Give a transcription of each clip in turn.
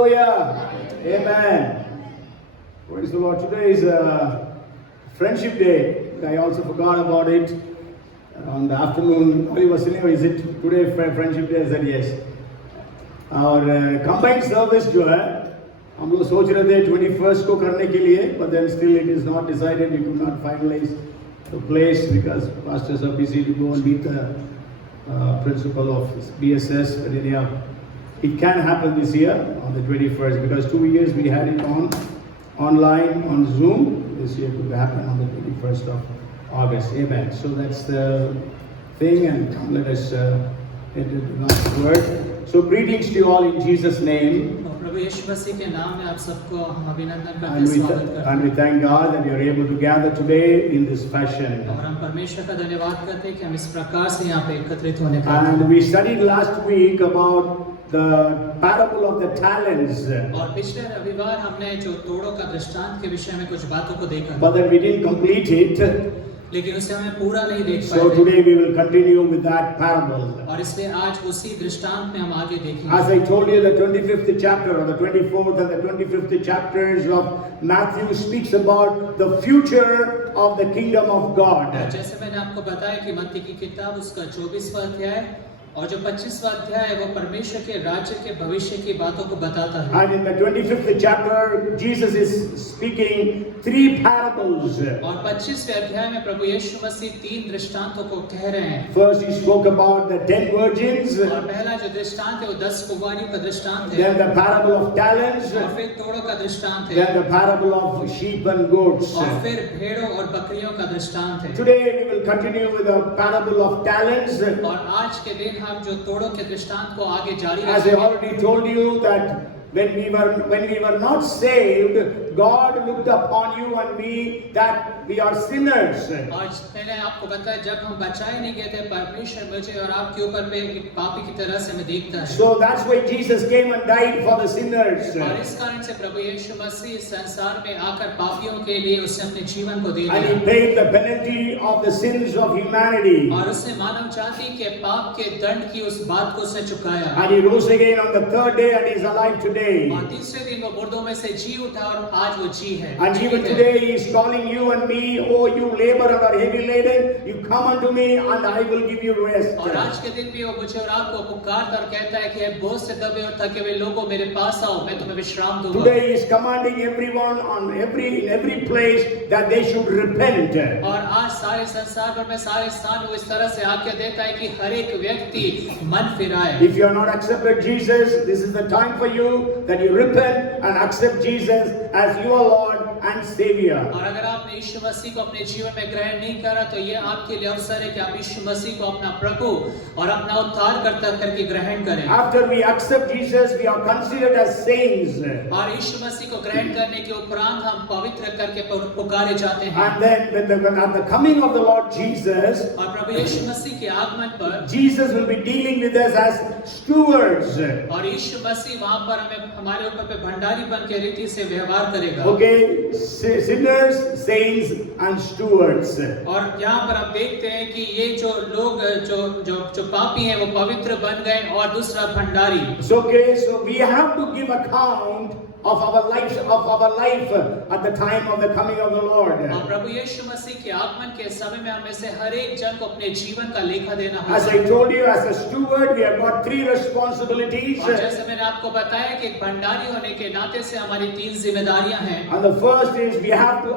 Hallelujah. Amen. Praise the Lord. Today is Friendship Day. I also forgot about it. On the afternoon, Oli was saying, is it today Friendship Day? I said yes. और combined service जो है हम लोग सोच रहे थे 21st को करने के लिए, but then still it is not decided. We could not finalize the place because pastors are busy to go and meet the principal of BSS. But anyhow, it can happen this year on the 21st because 2 years we had it online on Zoom. This year could happen on the 21st of August. Amen. So that's the thing, and let us get into God's word. So greetings to you all in Jesus' name. प्रभु यीशु मसीह के नाम में आप सबको हम अभिनंदन करते हैं, And स्वागत करते हैं। we thank God that we are able to gather today in this fashion. और हम परमेश्वर का धन्यवाद करते हैं कि हम इस प्रकार से यहाँ पे एकत्रित होने का। And we studied last week about the parable of the talents. और पिछले रविवार हमने जो तोड़ों का दृष्टांत के विषय में कुछ बातों को देखा, But then we didn't complete it. लेकिन उसे हमें पूरा नहीं देख So पाए। today we will continue with that parable. और इसलिए आज उसी दृष्टांत में हम आगे देखेंगे। As I told you, the 25th chapter or the 24th and the 25th chapters of Matthew speaks about the future of the kingdom of God. जैसे मैंने आपको बताया कि मत्ती की किताब उसका 24वां अध्याय और जो 25वां अध्याय है वो परमेश्वर के राज्य के भविष्य की बातों को बताता है। And in the 25th chapter, Jesus is speaking 3 parables. और 25वें अध्याय में प्रभु यीशु मसीह 3 दृष्टांतों को कह रहे हैं। First, he spoke about the 10 virgins, और पहला जो दृष्टांत है वो 10 कुंवारियों का दृष्टांत है। then the parable of talents, और फिर तोड़ों का दृष्टांत है। then the parable of sheep and goats. और फिर भेड़ों और बकरियों का दृष्टांत है। Today, we will continue with the parable of talents. और आज के दिन हम जो तोड़ों के दृष्टांत को आगे जारी As I रखेंगे। already told you that when we were not saved, God looked upon you and me that we are sinners. आज मैंने आपको बताया जब हम बचाए नहीं गए थे, परमेश्वर मुझे और आपके ऊपर में एक पापी की तरह से हमें देखता है। So that's why Jesus came and died for the sinners. और इस कारण से प्रभु यीशु मसीह इस संसार में आकर पापियों के लिए उसने अपने जीवन को दे And दिया। he paid the penalty of the sins of humanity. और उसने मानव जाति के पाप के दंड की उस बात को उसने चुकाया। And he rose again on the 3rd day and is alive today. और तीसरे दिन वो मुर्दों में से जी उठा और आज वो जी है। And even today he is calling you and me, oh you labor and are heavy laden, you come unto me and I will give you rest. और आज के दिन भी वो मुझे और आपको पुकारता और कहता है कि बोझ से दबे और थके हुए लोगों मेरे पास आओ, मैं तुम्हें विश्राम दूंगा। Today he is commanding everyone in every place that they should repent. और आज सारे संसार भर में सारे स्थान वो इस तरह से आज्ञा देता है कि हर एक व्यक्ति मन फिराए। If you are not accepted Jesus, this is the time for you that you repent and accept Jesus as your Lord and Savior. और अगर आपने यीशु मसीह को अपने जीवन में ग्रहण नहीं करा तो ये आपके लिए अवसर है कि आप यीशु मसीह को अपना प्रभु और अपना उद्धारकर्ता करके ग्रहण करें। After we accept Jesus, we are considered as saints. और यीशु मसीह को ग्रहण करने के उपरांत हम पवित्र करके पुकारे जाते हैं। And then when at the coming of the Lord Jesus, और प्रभु यीशु मसीह के आगमन पर Jesus will be dealing with us as stewards. और यीशु मसीह वहां पर हमें हमारे ऊपर पे भंडारी बन के रीति से व्यवहार करेगा। Okay, sinners, saints and stewards. और यहाँ पर आप देखते हैं कि ये जो लोग जो पापी हैं वो पवित्र बन गए और दूसरा Bhandari. So we have to give account of our life at the time of the coming of the Lord. और प्रभु यीशु मसीह के आगमन के समय में हमें से हर एक जन को अपने जीवन का लेखा देना As होगा। I told you, as a steward, we have got 3 responsibilities. और जैसे मैंने आपको बताया कि एक भंडारी होने के नाते से हमारी 3 जिम्मेदारियां हैं। And the first is we have to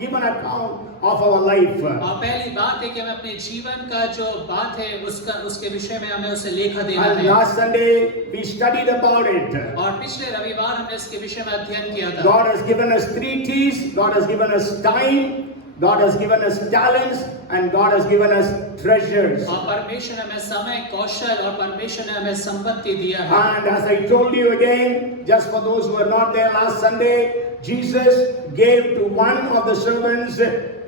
give an account of our life. और पहली बात है कि हमें अपने जीवन का जो बात है उसके विषय में हमें उसे लेखा देना And है। last Sunday we studied about it. और पिछले रविवार हमने इसके विषय में अध्ययन किया था। God has given us 3 T's. God has given us time, God has given us talents, and God has given us treasures. और परमेश्वर ने हमें समय, कौशल और परमेश्वर ने हमें संपत्ति दिया है। And as I told you again, just for those who were not there last Sunday, Jesus gave to one of the servants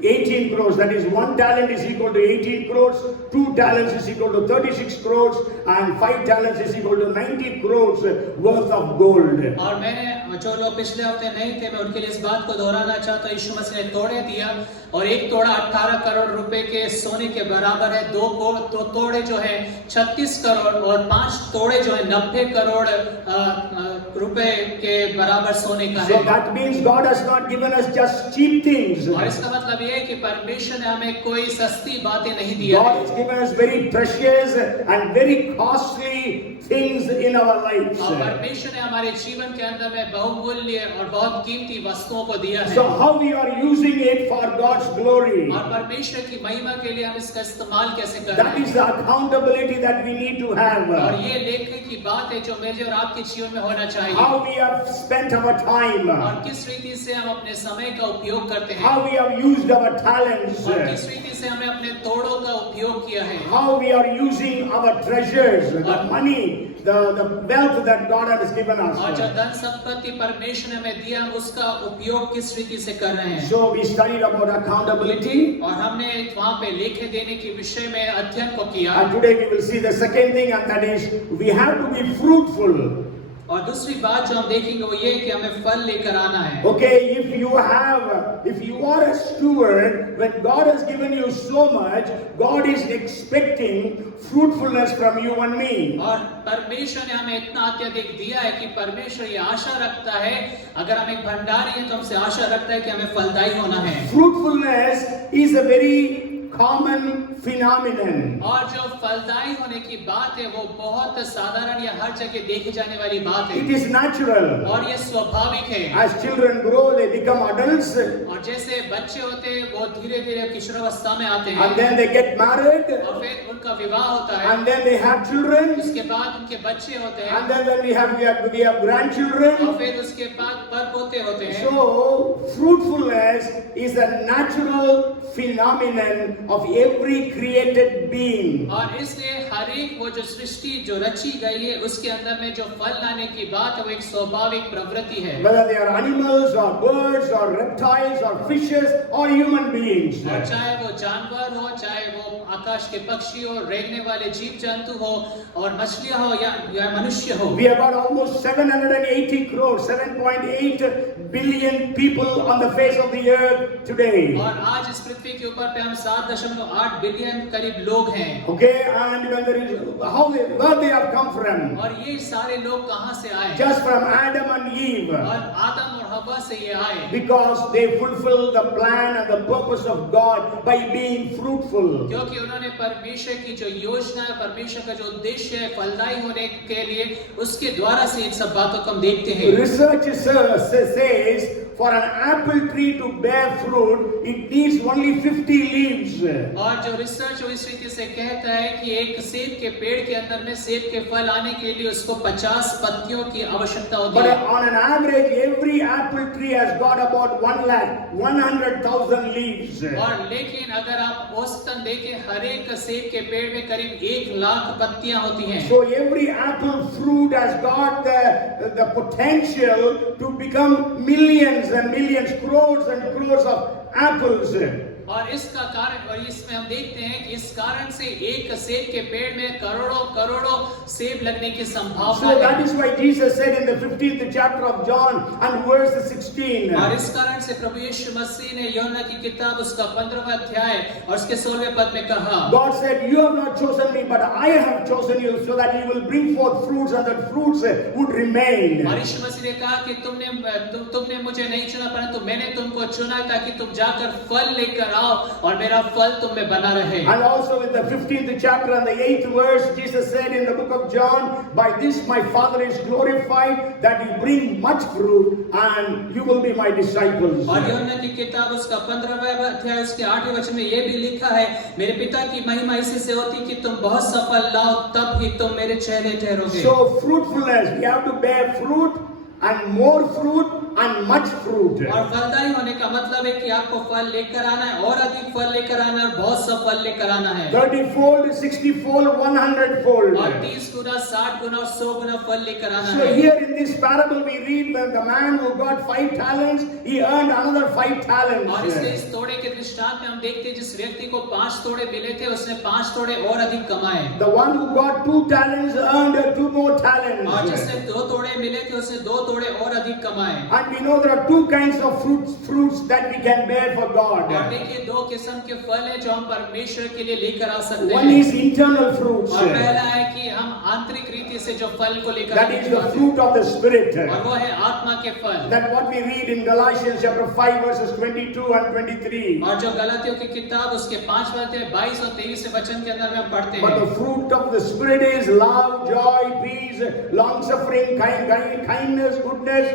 18 crores. That is, 1 talent is equal to 18 crores, 2 talents is equal to 36 crores, and 5 talents is equal to 90 crores worth of gold. और मैंने जो लोग पिछले हफ्ते नहीं थे, मैं उनके लिए इस बात को दोहराना चाहता हूँ। यीशु मसीह ने तोड़े दिया, और एक तोड़ा 18 करोड़ रुपए के सोने के बराबर है। दो तोड़े जो है 36 करोड़, और 5 तोड़े जो है 90 करोड़ रुपए के बराबर सोने का है। So that means God has not given us just cheap things. और इसका मतलब ये है कि परमेश्वर ने हमें कोई सस्ती बातें नहीं दी है। God has given us very precious and very costly things in our lives. और परमेश्वर ने हमारे जीवन के अंदर में बहुमूल्य और बहुत कीमती वस्तुओं को दिया है। So how we are using it for God's glory. और परमेश्वर की महिमा के लिए हम इसका इस्तेमाल कैसे कर रहे That हैं? is the accountability that we need to have. और ये लेखन की बात है जो मेरे और आपके जीवन में होना चाहिए। How we have spent our time. और किस रीति से हम अपने समय का उपयोग करते हैं। How we have used our talents. और किस रीति से हमने अपने तोड़ों का उपयोग किया है। How we are using our treasures, the money, the wealth that God has given us. और जो धन संपत्ति परमेश्वर ने हमें दिया, हम उसका उपयोग किस रीति से कर रहे हैं। So we studied about accountability. और हमने वहाँ पे लेखे देने के विषय में अध्ययन को किया। And today we will see the second thing, and that is we have to be fruitful. और दूसरी बात जो हम देखेंगे वो ये कि हमें फल लेकर आना है। Okay, if you are a steward, when God has given you so much, God is expecting fruitfulness from you and me. और परमेश्वर ने हमें इतना अत्यधिक दिया है कि परमेश्वर ये आशा रखता है, अगर हम एक भंडारी हैं तो हमसे आशा रखता है कि हमें फलदायी होना है। Fruitfulness is a very common phenomenon. और जो फलदायी होने की बात है वो बहुत साधारण या हर जगह देखी जाने वाली बात है। It is natural. और ये स्वाभाविक है। As children grow, they become adults, और जैसे बच्चे होते हैं वो धीरे-धीरे किशोरावस्था में आते हैं। and then they get married, और फिर उनका विवाह होता है। and then they have children, उसके बाद उनके बच्चे होते हैं। and then we have grandchildren. और फिर उसके बाद परपोते होते हैं। So fruitfulness is a natural phenomenon of every created being. और इसलिए हर एक वो जो सृष्टि जो रची गई है उसके अंदर में जो फल लाने की बात है वो एक स्वाभाविक प्रवृत्ति है। Whether they are animals or birds or reptiles or fishes or human beings. और चाहे वो जानवर हो, चाहे वो आकाश के पक्षी हो, रेंगने वाले जीव जंतु हो, और मछलियां हो या मनुष्य हो। We have got almost 780 crores, 7.8 billion people on the face of the earth today. और आज इस पृथ्वी के ऊपर पे हम 7.8 बिलियन करीब लोग हैं। Okay, and when there is where they have come from? और ये सारे लोग कहाँ से आए? Just from Adam and Eve. और आदम और हव्वा से ये आए। Because they fulfill the plan and the purpose of God by being fruitful. क्योंकि उन्होंने परमेश्वर की जो योजना है, परमेश्वर का जो उद्देश्य है फलदायी होने के लिए, उसके द्वारा से इन सब बातों को हम देखते हैं। Research says for an apple tree to bear fruit, it needs only 50 leaves. और जो रिसर्च इस रीति से कहता है कि एक सेब के पेड़ के अंदर में सेब के फल आने के लिए उसको 50 पत्तियों की आवश्यकता होती But है। on an average, every apple tree has got about 1,100,000 leaves. और लेकिन अगर आप औसतन देखें हर एक सेब के पेड़ में करीब 1 लाख पत्तियां होती हैं। So every apple fruit has got the potential to become millions and millions, crores and crores of apples. और इसका कारण, और इसमें हम देखते हैं कि इस कारण से एक सेब के पेड़ में करोड़ों करोड़ों सेब लगने की संभावना So है। that is why Jesus said in the 15th chapter of John and verse 16. और इस कारण से प्रभु यीशु मसीह ने यूहन्ना की किताब उसका 15वां अध्याय और उसके 16वें पद में कहा, God said, "You have not chosen me, but I have chosen you, so that you will bring forth fruits, and that fruits would remain." और यीशु मसीह ने कहा कि तुमने मुझे नहीं चुना, परंतु मैंने तुमको चुना ताकि तुम जाकर फल लेकर आओ और मेरा फल तुम में बना रहे। And also in the 15th chapter and the 8th verse, Jesus said in the book of John, "By this my Father is glorified, that you bring much fruit, and you will be my disciples." और यूहन्ना की किताब उसका 15वां अध्याय उसके 8वें वचन में ये भी लिखा है, मेरे पिता की महिमा इसी से होती कि तुम बहुत सफल लाओ, तब ही तुम मेरे चेहरे ठहरोगे। So fruitfulness, we have to bear fruit, and more fruit and much fruit. और फलदायी होने का मतलब है कि आपको फल लेकर आना है, और अधिक फल लेकर आना है, और बहुत सा फल लेकर आना है। 30-fold, 60-fold, 100-fold. और 30 गुना, 60 गुना और 100 गुना फल लेकर आना So है। here in this parable we read that the man who got 5 talents, he earned another 5 और talents. इसलिए इस तोड़े के दृष्टांत में हम देखते हैं जिस व्यक्ति को 5 तोड़े मिले थे उसने 5 तोड़े और अधिक कमाए। The one who got 2 talents earned 2 more और talents. जिसने 2 तोड़े मिले थे उसने 2 तोड़े और अधिक कमाए। And we know there are 2 kinds of fruits that we can bear for God. और देखिए 2 किस्म के फल हैं जो हम परमेश्वर के लिए लेकर आ सकते One हैं। is internal fruits. और पहला है कि हम आंतरिक रीति से जो फल को लेकर That is the fruit of the Spirit. और वो है आत्मा के फल। That what we read in Galatians chapter 5 verses 22 and 23. और जो गलातियों की किताब उसके 5 अध्याय 22 और 23 वचन के अंदर में हम पढ़ते But हैं। the fruit of the Spirit is love, joy, peace, long-suffering, kindness, goodness,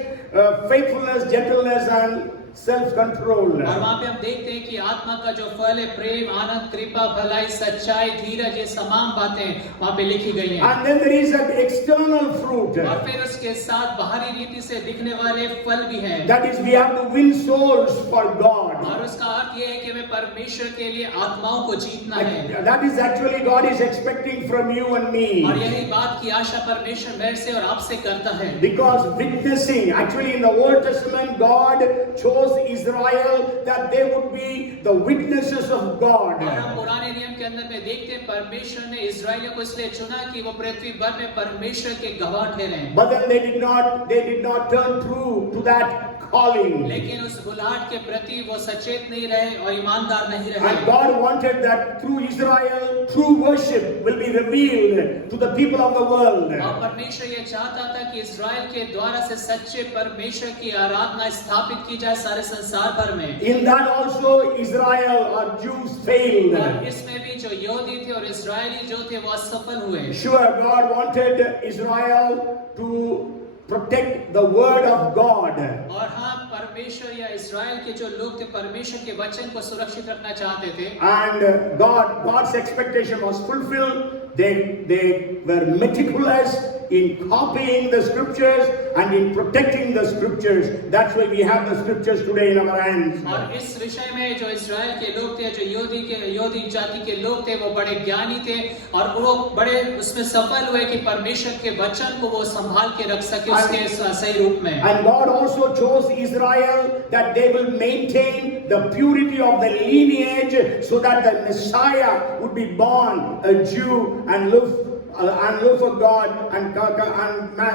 faithfulness, gentleness, and self-control. और वहाँ पे हम देखते हैं कि आत्मा का जो फल है प्रेम, आनंद, कृपा, भलाई, सच्चाई, धीरज, ये तमाम बातें वहाँ पे लिखी गई हैं। And then there is an external fruit. और फिर उसके साथ बाहरी रीति से दिखने वाले फल भी हैं। That is, we have to win souls for God. और उसका अर्थ ये है कि हमें परमेश्वर के लिए आत्माओं को जीतना है। That is actually God is expecting from you and me. और यही बात की आशा परमेश्वर मेरे से और आपसे करता है। Because witnessing, actually in the Old Testament, God chose Israel that they would be the witnesses of God. और हम पुराने नियम के अंदर में देखते हैं परमेश्वर ने इस्राएलियों को इसलिए चुना कि वो पृथ्वी भर में परमेश्वर के गवाह ठहरे। But then they did not turn true to that calling. लेकिन उस बुलाहट के प्रति वो सचेत नहीं रहे और ईमानदार नहीं रहे। And God wanted that through Israel, true worship will be revealed to the people of the world. और परमेश्वर ये चाहता था कि इस्राएल के द्वारा से सच्चे परमेश्वर की आराधना स्थापित की जाए सारे संसार भर में। In that also Israel or Jews failed. और इसमें भी जो यहूदी थे और इस्राएली जो थे वो असफल हुए। Sure, God wanted Israel to protect the word of God. और हाँ परमेश्वर या इस्राएल के जो लोग थे परमेश्वर के वचन को सुरक्षित रखना चाहते थे। And God's expectation was fulfilled. They were meticulous in copying the scriptures and in protecting the scriptures. That's why we have the scriptures today in our hands. और इस विषय में जो इस्राएल के लोग थे, जो यहूदी जाति के लोग थे, वो बड़े ज्ञानी थे और वो बड़े उसमें सफल हुए कि परमेश्वर के वचन को वो संभाल के रख सके उसके सही रूप में। And God also chose Israel that they will maintain the purity of the lineage so that the Messiah would be born a Jew and live for God and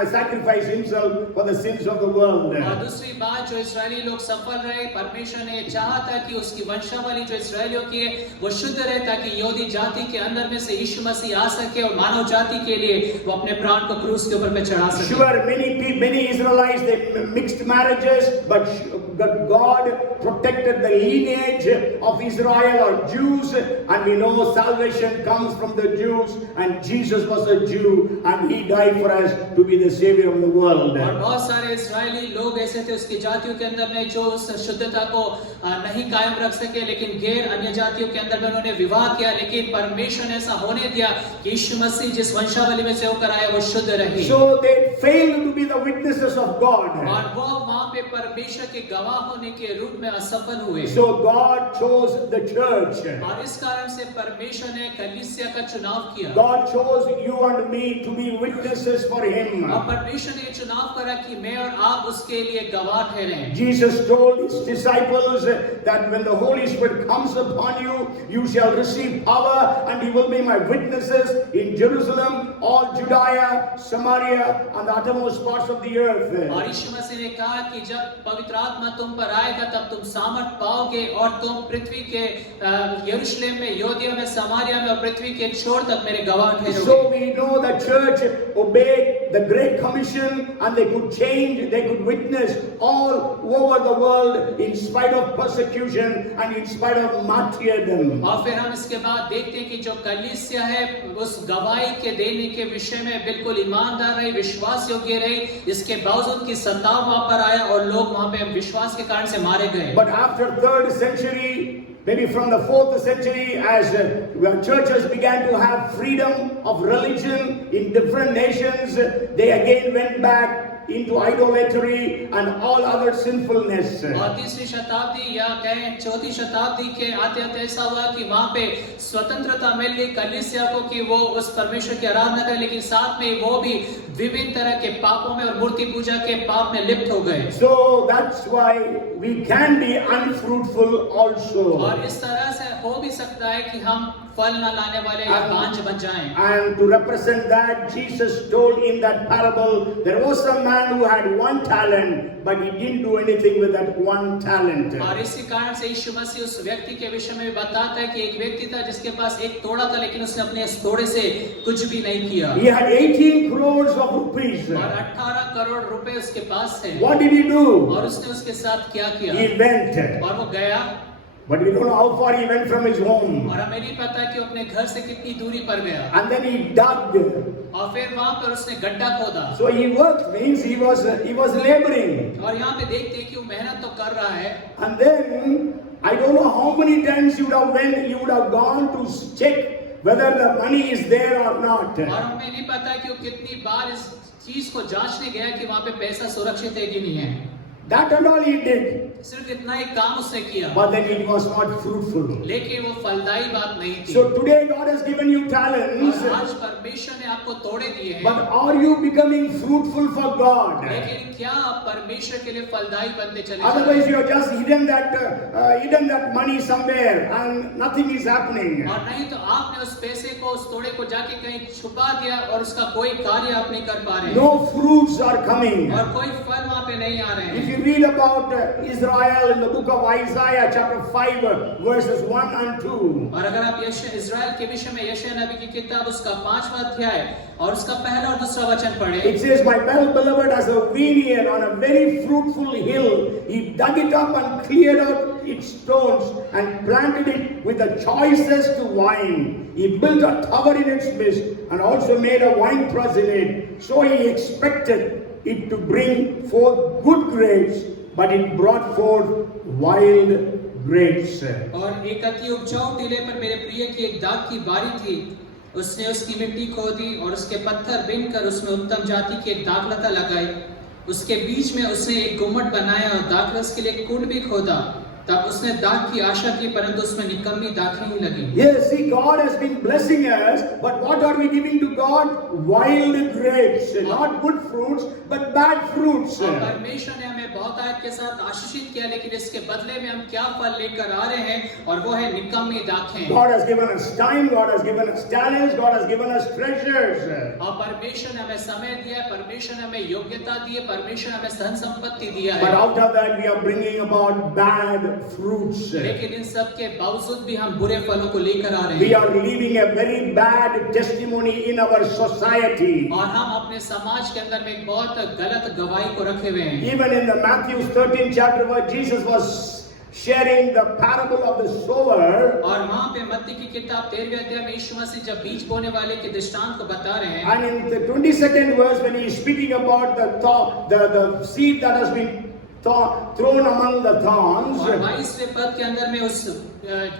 sacrifice himself for the sins of the world. और दूसरी बात जो इस्राएली लोग सफल रहे, परमेश्वर ने चाहा था कि उसकी वंशावली जो इस्राएलियों की है वो शुद्ध रहे ताकि यहूदी जाति के अंदर में से यीशु मसीह आ सके और मानव जाति के लिए वो अपने प्राण को क्रूस के ऊपर में चढ़ा सके। Sure, many Israelites they mixed marriages, but God protected the lineage of Israel or Jews, and we know salvation comes from the Jews, and Jesus was a Jew and he died for us to be the savior of the world. और बहुत सारे इस्राएली लोग ऐसे थे उसकी जातियों के अंदर में जो उस शुद्धता को नहीं कायम रख सके, लेकिन गैर अन्य जातियों के अंदर में उन्होंने विवाह किया, लेकिन परमेश्वर ने ऐसा होने दिया कि यीशु मसीह जिस वंशावली में से होकर आए वो शुद्ध रहे। So they failed to be the witnesses of God. और वो वहाँ पे परमेश्वर के गवाह होने के रूप में असफल हुए। So God chose the church. और इस कारण से परमेश्वर ने कलीसिया का चुनाव किया। God chose you and me to be witnesses for him. और परमेश्वर ने चुनाव करा कि मैं और आप उसके लिए गवाह ठहरें। Jesus told his disciples that when the Holy Spirit comes upon you, you shall receive power and you will be my witnesses in Jerusalem, all Judea, Samaria and the uttermost parts of the earth. और यीशु मसीह ने कहा कि जब पवित्र आत्मा तुम पर आएगा तब तुम सामर्थ पाओगे और तुम पृथ्वी के यरूशलेम में, यहूदिया में, समारिया में और पृथ्वी के छोर तक मेरे गवाह ठहरोगे। So we know the church obeyed the Great Commission and they could change, they could witness all over the world in spite of persecution and in spite of martyrdom. और फिर हम इसके बाद देखते हैं कि जो कलीसिया है उस गवाही के देने के विषय में बिल्कुल ईमानदार रही, विश्वास योग्य रही, इसके बावजूद कि सताव वहां पर आया और लोग वहां पे विश्वास के कारण से मारे गए। But after 3rd century, maybe from the 4th century, as churches began to have freedom of religion in different nations, they again went back into idolatry and all other sinfulness. और तीसरी शताब्दी या कहें चौथी शताब्दी के आते आते ऐसा हुआ कि वहाँ पे स्वतंत्रता मिल गई कलीसिया को कि वो उस परमेश्वर की आराधना करे, लेकिन साथ में वो भी विभिन्न तरह के पापों में और मूर्ति पूजा के पाप में लिप्त हो गए। So that's why we can be unfruitful also. और इस तरह से हो भी सकता है कि हम फल न लाने वाले या बांझ बन जाएं। And to represent that, Jesus told in that parable, there was a man who had one talent, but he didn't do anything with that one talent. और इसी कारण से यीशु मसीह उस व्यक्ति के विषय में बताता है कि एक व्यक्ति था जिसके पास एक तोड़ा था, लेकिन उसने अपने इस तोड़े से कुछ भी नहीं किया। He had 18 crores of rupees. और 18 करोड़ रुपए उसके पास थे। What did he do? और उसने उसके साथ क्या किया? He went. और वो गया। But we don't know how far he went from his home. और हमें नहीं पता कि वो अपने घर से कितनी दूरी पर गया। And then he dug. और फिर वहाँ पर उसने गड्ढा खोदा। So he worked, means he was laboring. और यहाँ पे देखते हैं कि वो मेहनत तो कर रहा है। And then I don't know how many times you would have gone to check whether the money is there or not. और हमें नहीं पता कि वो कितनी बार इस चीज को जांचने गया कि वहाँ पे पैसा सुरक्षित है कि नहीं है। That and all he did. सिर्फ इतना ही काम उसने किया। But then it was not fruitful. लेकिन वो फलदायी बात नहीं थी। So today God has given you talents. और आज परमेश्वर ने आपको तोड़े दिए हैं। But are you becoming fruitful for God? लेकिन क्या आप परमेश्वर के लिए फलदायी बनते चले? Otherwise you have just hidden that money somewhere and nothing is happening. और नहीं तो आपने उस पैसे को, उस तोड़े को जाके कहीं छुपा दिया और उसका कोई कार्य आप नहीं कर पा रहे। No fruits are coming. और कोई फल वहाँ पे नहीं आ रहे हैं। If you read about Israel in the book of Isaiah chapter 5 verses 1 and 2. और अगर आप इस्राएल के विषय में यशायाह नबी की किताब उसका 5वां अध्याय और उसका पहला और दूसरा वचन पढ़े। It says, my well-beloved has a vineyard on a very fruitful hill. He dug it up and cleared out its stones and planted it with the choicest wine. He built a tower in its midst and also made a wine press in it. So he expected it to bring forth good grapes, but it brought forth wild grapes. और एक अति उपजाऊ टीले पर मेरे प्रिय की एक दाख की बारी थी। उसने उसकी मिट्टी खोदी और उसके पत्थर बीनकर उसमें उत्तम जाति की एक दाखलता लगाई। उसके बीच में उसने एक गुम्मट बनाया और दाखरस के लिए एक कुंड भी खोदा। तब उसने दाख की आशा की, परंतु उसमें निकम्मी दाखें ही लगी। Yes, see, God has been blessing us, but what are we giving to God? Wild grapes, not good fruits, but bad fruits. और परमेश्वर ने हमें बहुतायत के साथ आशीषित किया, लेकिन इसके बदले में हम क्या फल लेकर आ रहे हैं? और वो है निकम्मी दाखें। God has given us time, God has given us talents, God has given us treasures. और परमेश्वर ने हमें समय दिया है, परमेश्वर ने हमें योग्यता दी है, परमेश्वर ने हमें धन संपत्ति दिया But है। out of that we are bringing about bad fruits. लेकिन इन सब के बावजूद भी हम बुरे फलों को लेकर आ रहे We हैं। are leaving a very bad testimony in our society. और हम अपने समाज के अंदर में एक बहुत गलत गवाही को रखे हुए हैं। Even in the Matthew 13 chapter where Jesus was sharing the parable of the sower. और वहाँ पे मत्ती की किताब 13वें अध्याय में यीशु मसीह जब बीज बोने वाले के दृष्टांत को बता रहे हैं। And in the 22nd verse when he is speaking about the seed that has been thrown among the thorns. और 22वें पद के अंदर में उस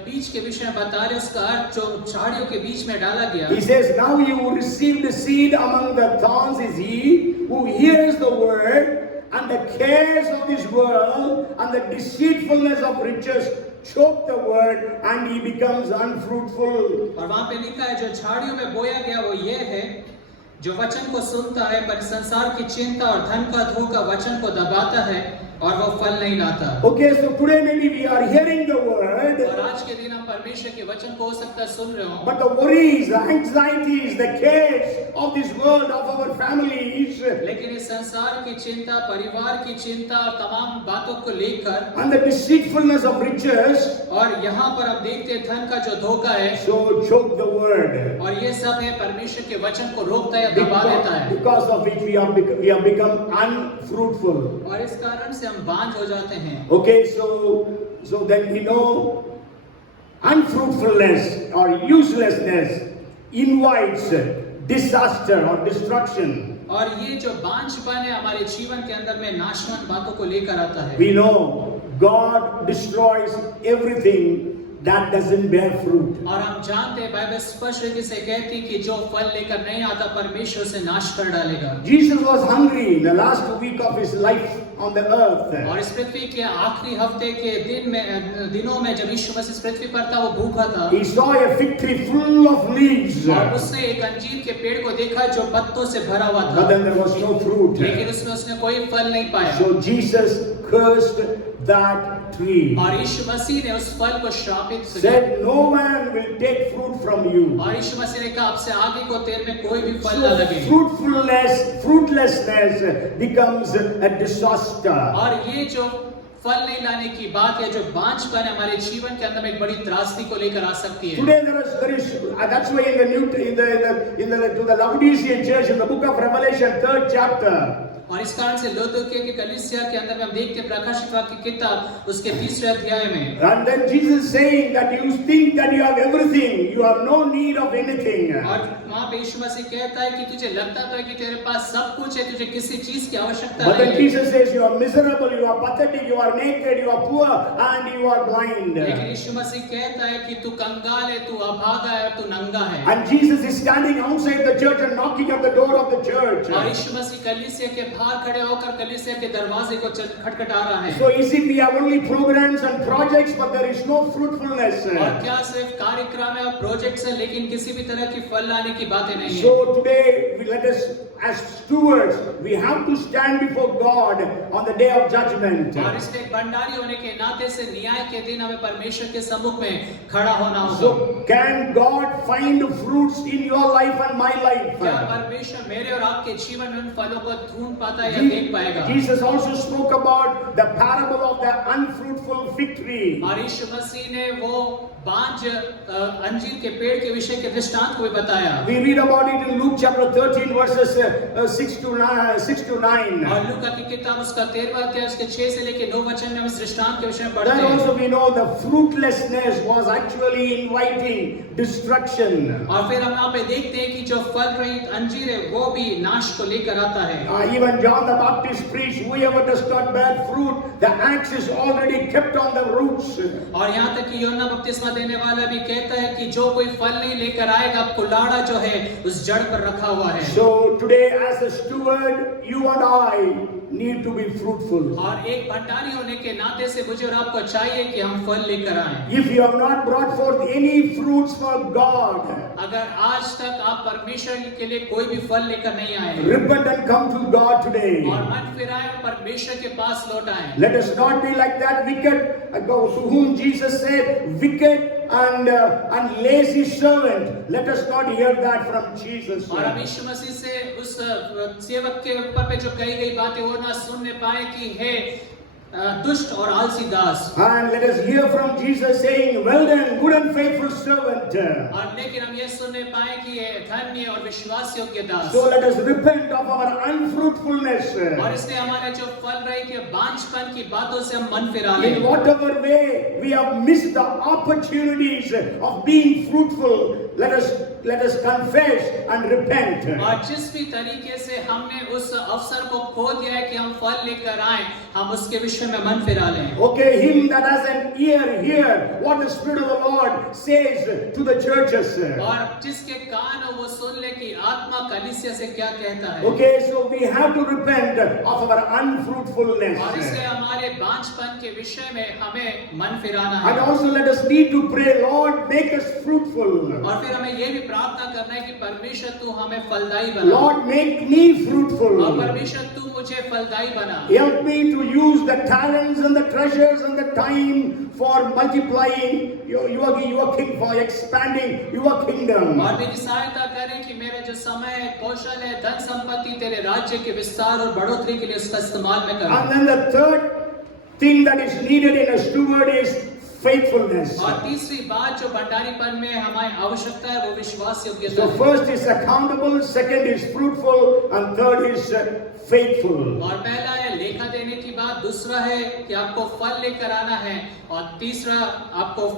बीज के विषय में बता रहे, उसका अर्थ जो झाड़ियों के बीच में डाला गया। He says, now you will receive the seed among the thorns is he who hears the word, and the cares of this world and the deceitfulness of riches choke the word, and he becomes unfruitful. और वहाँ पे लिखा है, जो झाड़ियों में बोया गया वो ये है, जो वचन को सुनता है पर संसार की चिंता और धन का धोखा वचन को दबाता है और वो फल नहीं लाता। Okay, so today maybe we are hearing the word. और आज के दिन हम परमेश्वर के वचन को हो सकता है सुन रहे हो। But the worries, the anxieties, the cares of this world, of our families, लेकिन इस संसार की चिंता, परिवार की चिंता और तमाम बातों को लेकर and the deceitfulness of riches, और यहाँ पर अब देखते हैं धन का जो धोखा है, so choke the word. और ये सब है परमेश्वर के वचन को रोकता है, दबा देता है, Because of which we have become unfruitful. और इस कारण से हम बांझ हो जाते हैं। Okay, so then we know unfruitfulness or uselessness invites disaster or destruction. और ये जो बांझपन है हमारे जीवन के अंदर में नाशवान बातों को लेकर आता है। We know God destroys everything that doesn't bear fruit. और हम जानते हैं बाइबल स्पष्ट रूप से कहती कि जो फल लेकर नहीं आता परमेश्वर उसे नाश कर डालेगा। Jesus was hungry in the last week of his life on the earth. और इस पृथ्वी के आखिरी हफ्ते के दिनों में जब यीशु मसीह इस पृथ्वी पर था वो भूखा था। He saw a fig tree full of leaves. और उसने एक अंजीर के पेड़ को देखा जो पत्तों से भरा हुआ था। But then there was no fruit. लेकिन उसमें उसने कोई फल नहीं पाया। So Jesus cursed that tree. और यीशु मसीह ने उस फल को श्रापित किया। Said, no man will take fruit from you. और यीशु मसीह ने कहा आपसे आगे को तेरे में कोई भी फल न लगे। Fruitlessness becomes a disaster. और ये जो फल नहीं लाने की बात है, जो बांझपन हमारे जीवन के अंदर में एक बड़ी त्रासदी को लेकर आ सकती है। Today there is that's why in the Laodicean church in the book of Revelation 3rd chapter. और इस कारण से लौदोकिया की कलीसिया के अंदर में हम देखते हैं प्रकाशित वाक्य की किताब उसके 3रे अध्याय में। And then Jesus saying that you think that you have everything, you have no need of anything. और वहाँ पे यीशु मसीह कहता है कि तुझे लगता तो है कि तेरे पास सब कुछ है, तुझे किसी चीज की आवश्यकता But then नहीं है। Jesus says you are miserable, you are pathetic, you are naked, you are poor, and you are blind. लेकिन यीशु मसीह कहता है कि तू कंगाल है, तू अभागा है, तू नंगा है। And Jesus is standing outside the church and knocking at the door of the church. और यीशु मसीह कलीसिया के बाहर खड़े होकर कलीसिया के दरवाजे को खटखटा रहा है। So you see, we have only programs and projects, but there is no fruitfulness. और क्या सिर्फ कार्यक्रम है और प्रोजेक्ट्स है, लेकिन किसी भी तरह की फल लाने की बातें नहीं है। So today, let us, as stewards, we have to stand before God on the day of judgment. और इसलिए भंडारी होने के नाते से न्याय के दिन हमें परमेश्वर के सम्मुख में खड़ा होना होगा। So can God find fruits in your life and my life? क्या परमेश्वर मेरे और आपके जीवन में उन फलों को ढूंढ पाता है या देख पाएगा? Jesus also spoke about the parable of the unfruitful fig tree. और यीशु मसीह ने वो बांझ अंजीर के पेड़ के विषय के दृष्टांत को भी बताया। We read about it in Luke chapter 13 verses 6 to 9. और लूका की किताब उसका 13वां अध्याय उसके 6 से लेकर 9 वचन में हम इस दृष्टांत के विषय में पढ़ते Then हैं। also we know the fruitlessness was actually inviting destruction. और फिर हम यहाँ पे देखते हैं कि जो फल रहित अंजीर है वो भी नाश को लेकर आता है। Even John the Baptist preached, whoever does not bear fruit, the axe is already kept on the roots. और यहाँ तक कि यूहन्ना बपतिस्मा देने वाला भी कहता है कि जो कोई फल नहीं लेकर आएगा कुल्हाड़ा जो है उस जड़ पर रखा हुआ है। So today as a steward, you and I need to be fruitful. और एक भंडारी होने के नाते से मुझे और आपको चाहिए कि हम फल लेकर आएं। If you have not brought forth any fruits for God, अगर आज तक आप परमेश्वर के लिए कोई भी फल लेकर नहीं आए, repent and come to God today. और मन फिराएं और परमेश्वर के पास लौट आएं। Let us not be like that wicked, to whom Jesus said, wicked and lazy servant. Let us not hear that from Jesus. और हम यीशु मसीह से उस सेवक के ऊपर पे जो कही गई बातें वो ना सुनने पाए कि हे दुष्ट और आलसी दास। And let us hear from Jesus saying, well done, good and faithful servant. और लेकिन हम ये सुनने पाए कि ये धन्य और विश्वास योग्य दास। So let us repent of our unfruitfulness. और इसलिए हमारे जो फल रही थी बांझपन की बातों से हम मन फिरा लें। In whatever way we have missed the opportunities of being fruitful, let us confess and repent. और जिस भी तरीके से हमने उस अवसर को खो दिया है कि हम फल लेकर आए, हम उसके विषय में मन फिरा लें। Okay, him that has an ear, hear what the Spirit of the Lord says to the churches. और जिसके कान हो वो सुन ले कि आत्मा कलीसिया से क्या कहता है। Okay, so we have to repent of our unfruitfulness. और इसलिए हमारे बांझपन के विषय में हमें मन फिराना है। And also let us need to pray, Lord, make us fruitful. और फिर हमें ये भी प्रार्थना करना है कि परमेश्वर तू हमें फलदायी बना। Lord, make me fruitful. और परमेश्वर तू मुझे फलदायी बना। Help me to use the talents and the treasures and the time for multiplying your king, for expanding your kingdom. और मेरी सहायता करें कि मेरा जो समय है, कौशल है, धन संपत्ति तेरे राज्य के विस्तार और बढ़ोतरी के लिए उसका इस्तेमाल मैं करूं। And then the third thing that is needed in a steward is faithfulness. और तीसरी बात जो भंडारीपन में हमारी आवश्यकता है वो विश्वास योग्यता So है। first is accountable, second is fruitful, and third is faithful. और पहला है लेखा देने की बात, दूसरा है कि आपको फल लेकर आना है, और तीसरा आपको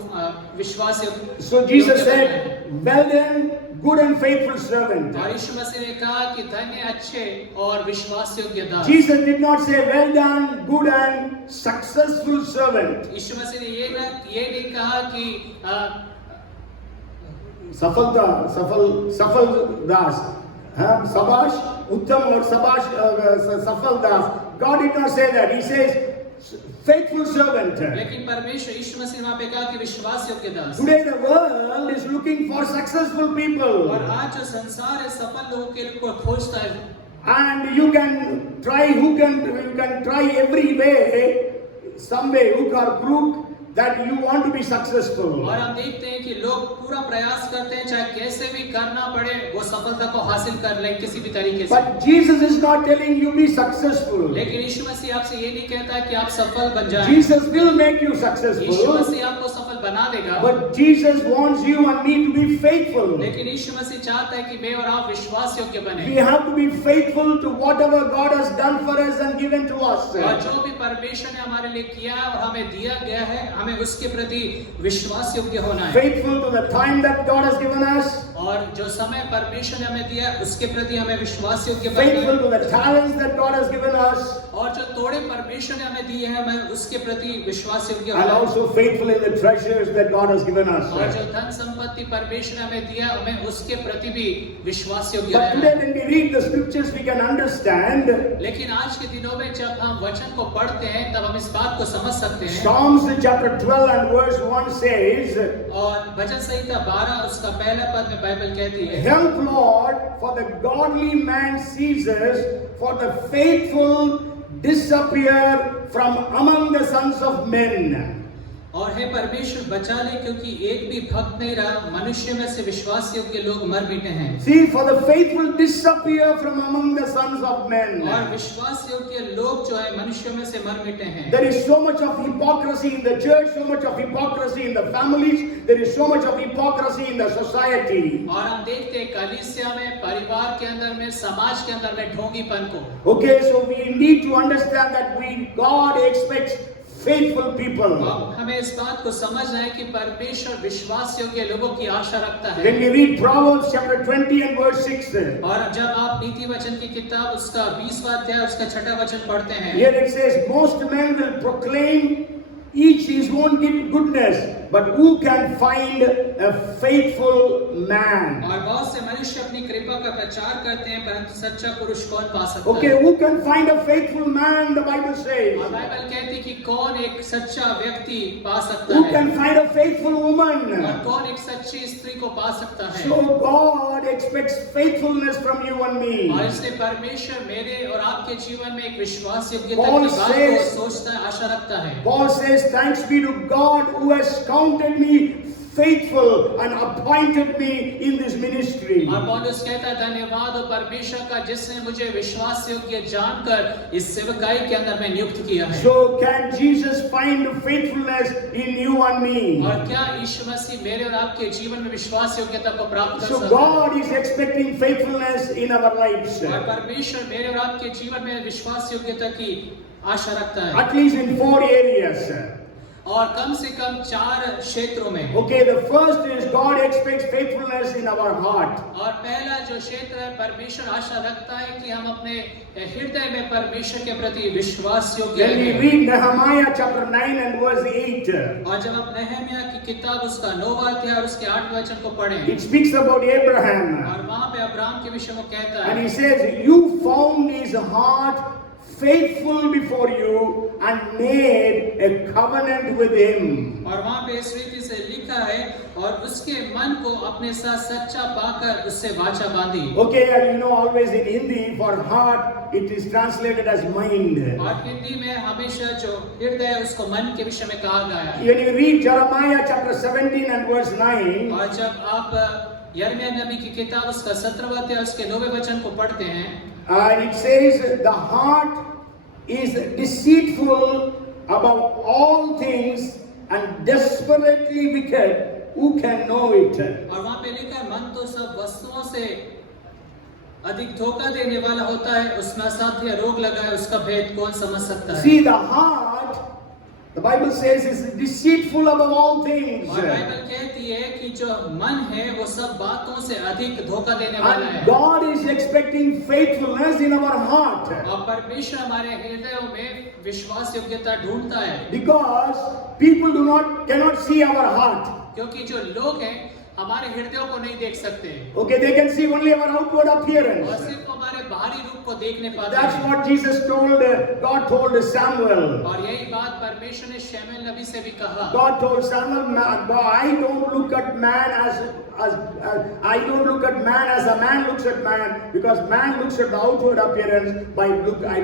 विश्वास So Jesus said, well done, good and faithful servant. और यीशु मसीह ने कहा कि धन्य अच्छे और विश्वास योग्य दास। Jesus did not say, well done, good and successful servant. यीशु मसीह ने ये नहीं कहा कि सफल दास, Sabash, Uttam or Sabash, Safal Das. God did not say that. He says, faithful servant. लेकिन परमेश्वर यीशु मसीह ने वहाँ पे कहा कि विश्वास योग्य दास। Today the world is looking for successful people. और आज जो संसार है सफल लोगों के को खोजता है। And you can try every way, some way, hook or crook, that you want to be successful. और हम देखते हैं कि लोग पूरा प्रयास करते हैं चाहे कैसे भी करना पड़े वो सफलता को हासिल कर लें किसी भी तरीके से। But Jesus is not telling you be successful. लेकिन यीशु मसीह आपसे ये नहीं कहता कि आप सफल बन जाएं। Jesus will make you Yeshu successful. मसीह आपको सफल बना देगा। But Jesus wants you and me to be faithful. लेकिन यीशु मसीह चाहता है कि मैं और आप विश्वास योग्य बने। We have to be faithful to whatever God has done for us and given to us. और जो भी परमेश्वर ने हमारे लिए किया और हमें दिया गया है हमें उसके प्रति विश्वास योग्य होना है। Faithful to the time that God has given us. और जो समय परमेश्वर ने हमें दिया उसके प्रति हमें विश्वास योग्य बनना Faithful to है। the talents that God has given us. और जो तोड़े परमेश्वर ने हमें दिए हैं हमें उसके प्रति विश्वास योग्य And होना है। also faithful in the treasures that God has given us. और जो धन संपत्ति परमेश्वर ने हमें दिया हमें उसके प्रति भी विश्वास योग्य But रहना today है। when we read the scriptures we can understand. लेकिन आज के दिनों में जब हम वचन को पढ़ते हैं तब हम इस बात को समझ सकते हैं। Psalms chapter 12 and verse 1 says, और भजन संहिता 12 उसका पहला पद में बाइबल कहती है, help Lord, for the godly man ceases, for the faithful disappear from among the sons of men. और हे परमेश्वर बचा ले क्योंकि एक भी भक्त नहीं रहा, मनुष्य में से विश्वास योग्य लोग मर मिटे हैं। See, for the faithful disappear from among the sons of men. और विश्वास योग्य लोग जो है मनुष्यों में से मर मिटे हैं। There is so much of hypocrisy in the church, so much of hypocrisy in the families, there is so much of hypocrisy in the society. और हम देखते हैं कलीसिया में, परिवार के अंदर में, समाज के अंदर में ढोंगीपन को। Okay, so we need to understand that God expects faithful people. हमें इस बात को समझना है कि परमेश्वर विश्वास योग्य लोगों की आशा रखता है। When we read Proverbs chapter 20 and verse 6, और जब आप नीति वचन की किताब उसका 20वां अध्याय उसका 6वां वचन पढ़ते हैं, here it says, most men will proclaim each his own goodness, but who can find a faithful man? और बहुत से मनुष्य अपनी कृपा का प्रचार करते हैं परंतु सच्चा पुरुष कौन पा सकता है? Okay, who can find a faithful man? The Bible says. और बाइबल कहती है कि कौन एक सच्चा व्यक्ति पा सकता Who है? can find a faithful और woman? कौन एक सच्ची स्त्री को पा सकता है? So God expects faithfulness from you and me. और इसलिए परमेश्वर मेरे और आपके जीवन में एक विश्वास योग्यता Paul की बात को says- सोचता है, आशा रखता है। Paul says, thanks be to God who has counted me faithful and appointed me in this ministry. और पौलुस कहता है धन्यवाद हो परमेश्वर का जिसने मुझे विश्वास योग्य जानकर इस सेवकाई के अंदर में नियुक्त किया है। So can Jesus find faithfulness in you and me? और क्या यीशु मसीह मेरे और आपके जीवन में विश्वास योग्यता को प्राप्त कर So सकता है? God is expecting faithfulness in our lives. और परमेश्वर मेरे और आपके जीवन में विश्वास योग्यता की आशा रखता है। At least in 4 areas. और कम से कम 4 क्षेत्रों में। Okay, the first is God expects faithfulness in our heart. और पहला जो क्षेत्र है परमेश्वर आशा रखता है कि हम अपने हृदय में परमेश्वर के प्रति विश्वास योग्य When we रहें। read Nehemiah chapter 9 and verse 8, और जब आप नहम्याह की किताब उसका 9वां अध्याय और उसके 8वें वचन को पढ़ें, it speaks about Abraham. और वहां पे अब्राहम के विषय में कहता And है, he says, you found his heart faithful before you and made a covenant with him. और वहां पे इस रीति से लिखा है और उसके मन को अपने साथ सच्चा पाकर उससे वाचा बांधी। Okay, you know, always in Hindi, for heart, it is translated as mind. और हिंदी में हमेशा जो हृदय है उसको मन के विषय में कहा गया है। When you read Jeremiah chapter 17 and verse 9, और जब आप यिर्मयाह नबी की किताब उसका 17वां अध्याय उसके 9वें वचन को पढ़ते हैं, it says, the heart is deceitful above all things and desperately wicked. Who can know it? और वहां पे लिखा है मन तो सब वस्तुओं से अधिक धोखा देने वाला होता है, उसमें असाध्य रोग लगा है, उसका भेद कौन समझ सकता है? See, the heart The Bible says it's deceitful above all things. और बाइबल कहती है कि जो मन है वो सब बातों से अधिक धोखा देने वाला And है। God is expecting faithfulness in our heart. और परमेश्वर हमारे हृदयों में विश्वास योग्यता ढूंढता है, Because people cannot see our heart. क्योंकि जो लोग हैं हमारे हृदयों को नहीं देख सकते, Okay, they can see only our outward और appearance. सिर्फ हमारे बाहरी रूप को देखने पाते That's हैं। what Jesus told, God told Samuel. और यही बात परमेश्वर ने शमूएल नबी से भी कहा। God told Samuel, I don't look at man I don't look at man as a man looks at man, because man looks at the outward appearance, I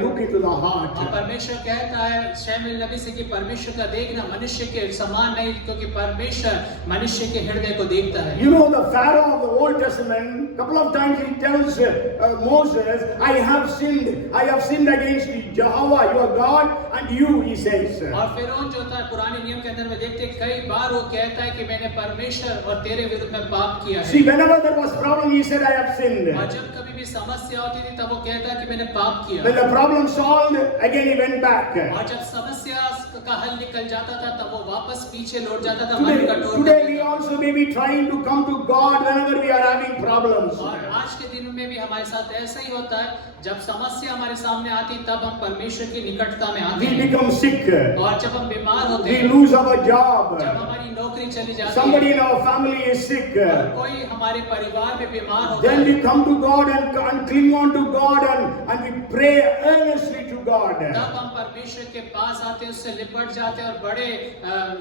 look into the heart. और परमेश्वर कहता है शमूएल नबी से कि परमेश्वर का देखना मनुष्य के समान नहीं, क्योंकि परमेश्वर मनुष्य के हृदय को देखता है। You know, the Pharaoh of the Old Testament, couple of times he tells Moses, I have sinned against Jehovah your God and you, he says. और फिरौन जो था पुराने नियम के अंदर में देखते कई बार वो कहता है कि मैंने परमेश्वर और तेरे विरुद्ध में पाप किया है। See, whenever there was problem, he said, I have sinned. और जब कभी भी समस्या होती थी तब वो कहता कि मैंने पाप किया। When the problem solved, again he went back. और जब समस्या का हल निकल जाता था तब वो वापस पीछे लौट जाता था, मन कठोर। Today we also may be trying to come to God whenever we are having problems. और आज के दिन में भी हमारे साथ ऐसा ही होता है, जब समस्या हमारे सामने आती तब हम परमेश्वर की निकटता में आते We हैं। become sick. और जब हम बीमार होते We हैं, lose our job. जब हमारी नौकरी चली जाती Somebody है, in our family is sick. और कोई हमारे परिवार में बीमार होता Then है, we come to God and cling on to God and we pray earnestly to God. तब हम परमेश्वर के पास आते हैं, उससे लिपट जाते हैं और बड़े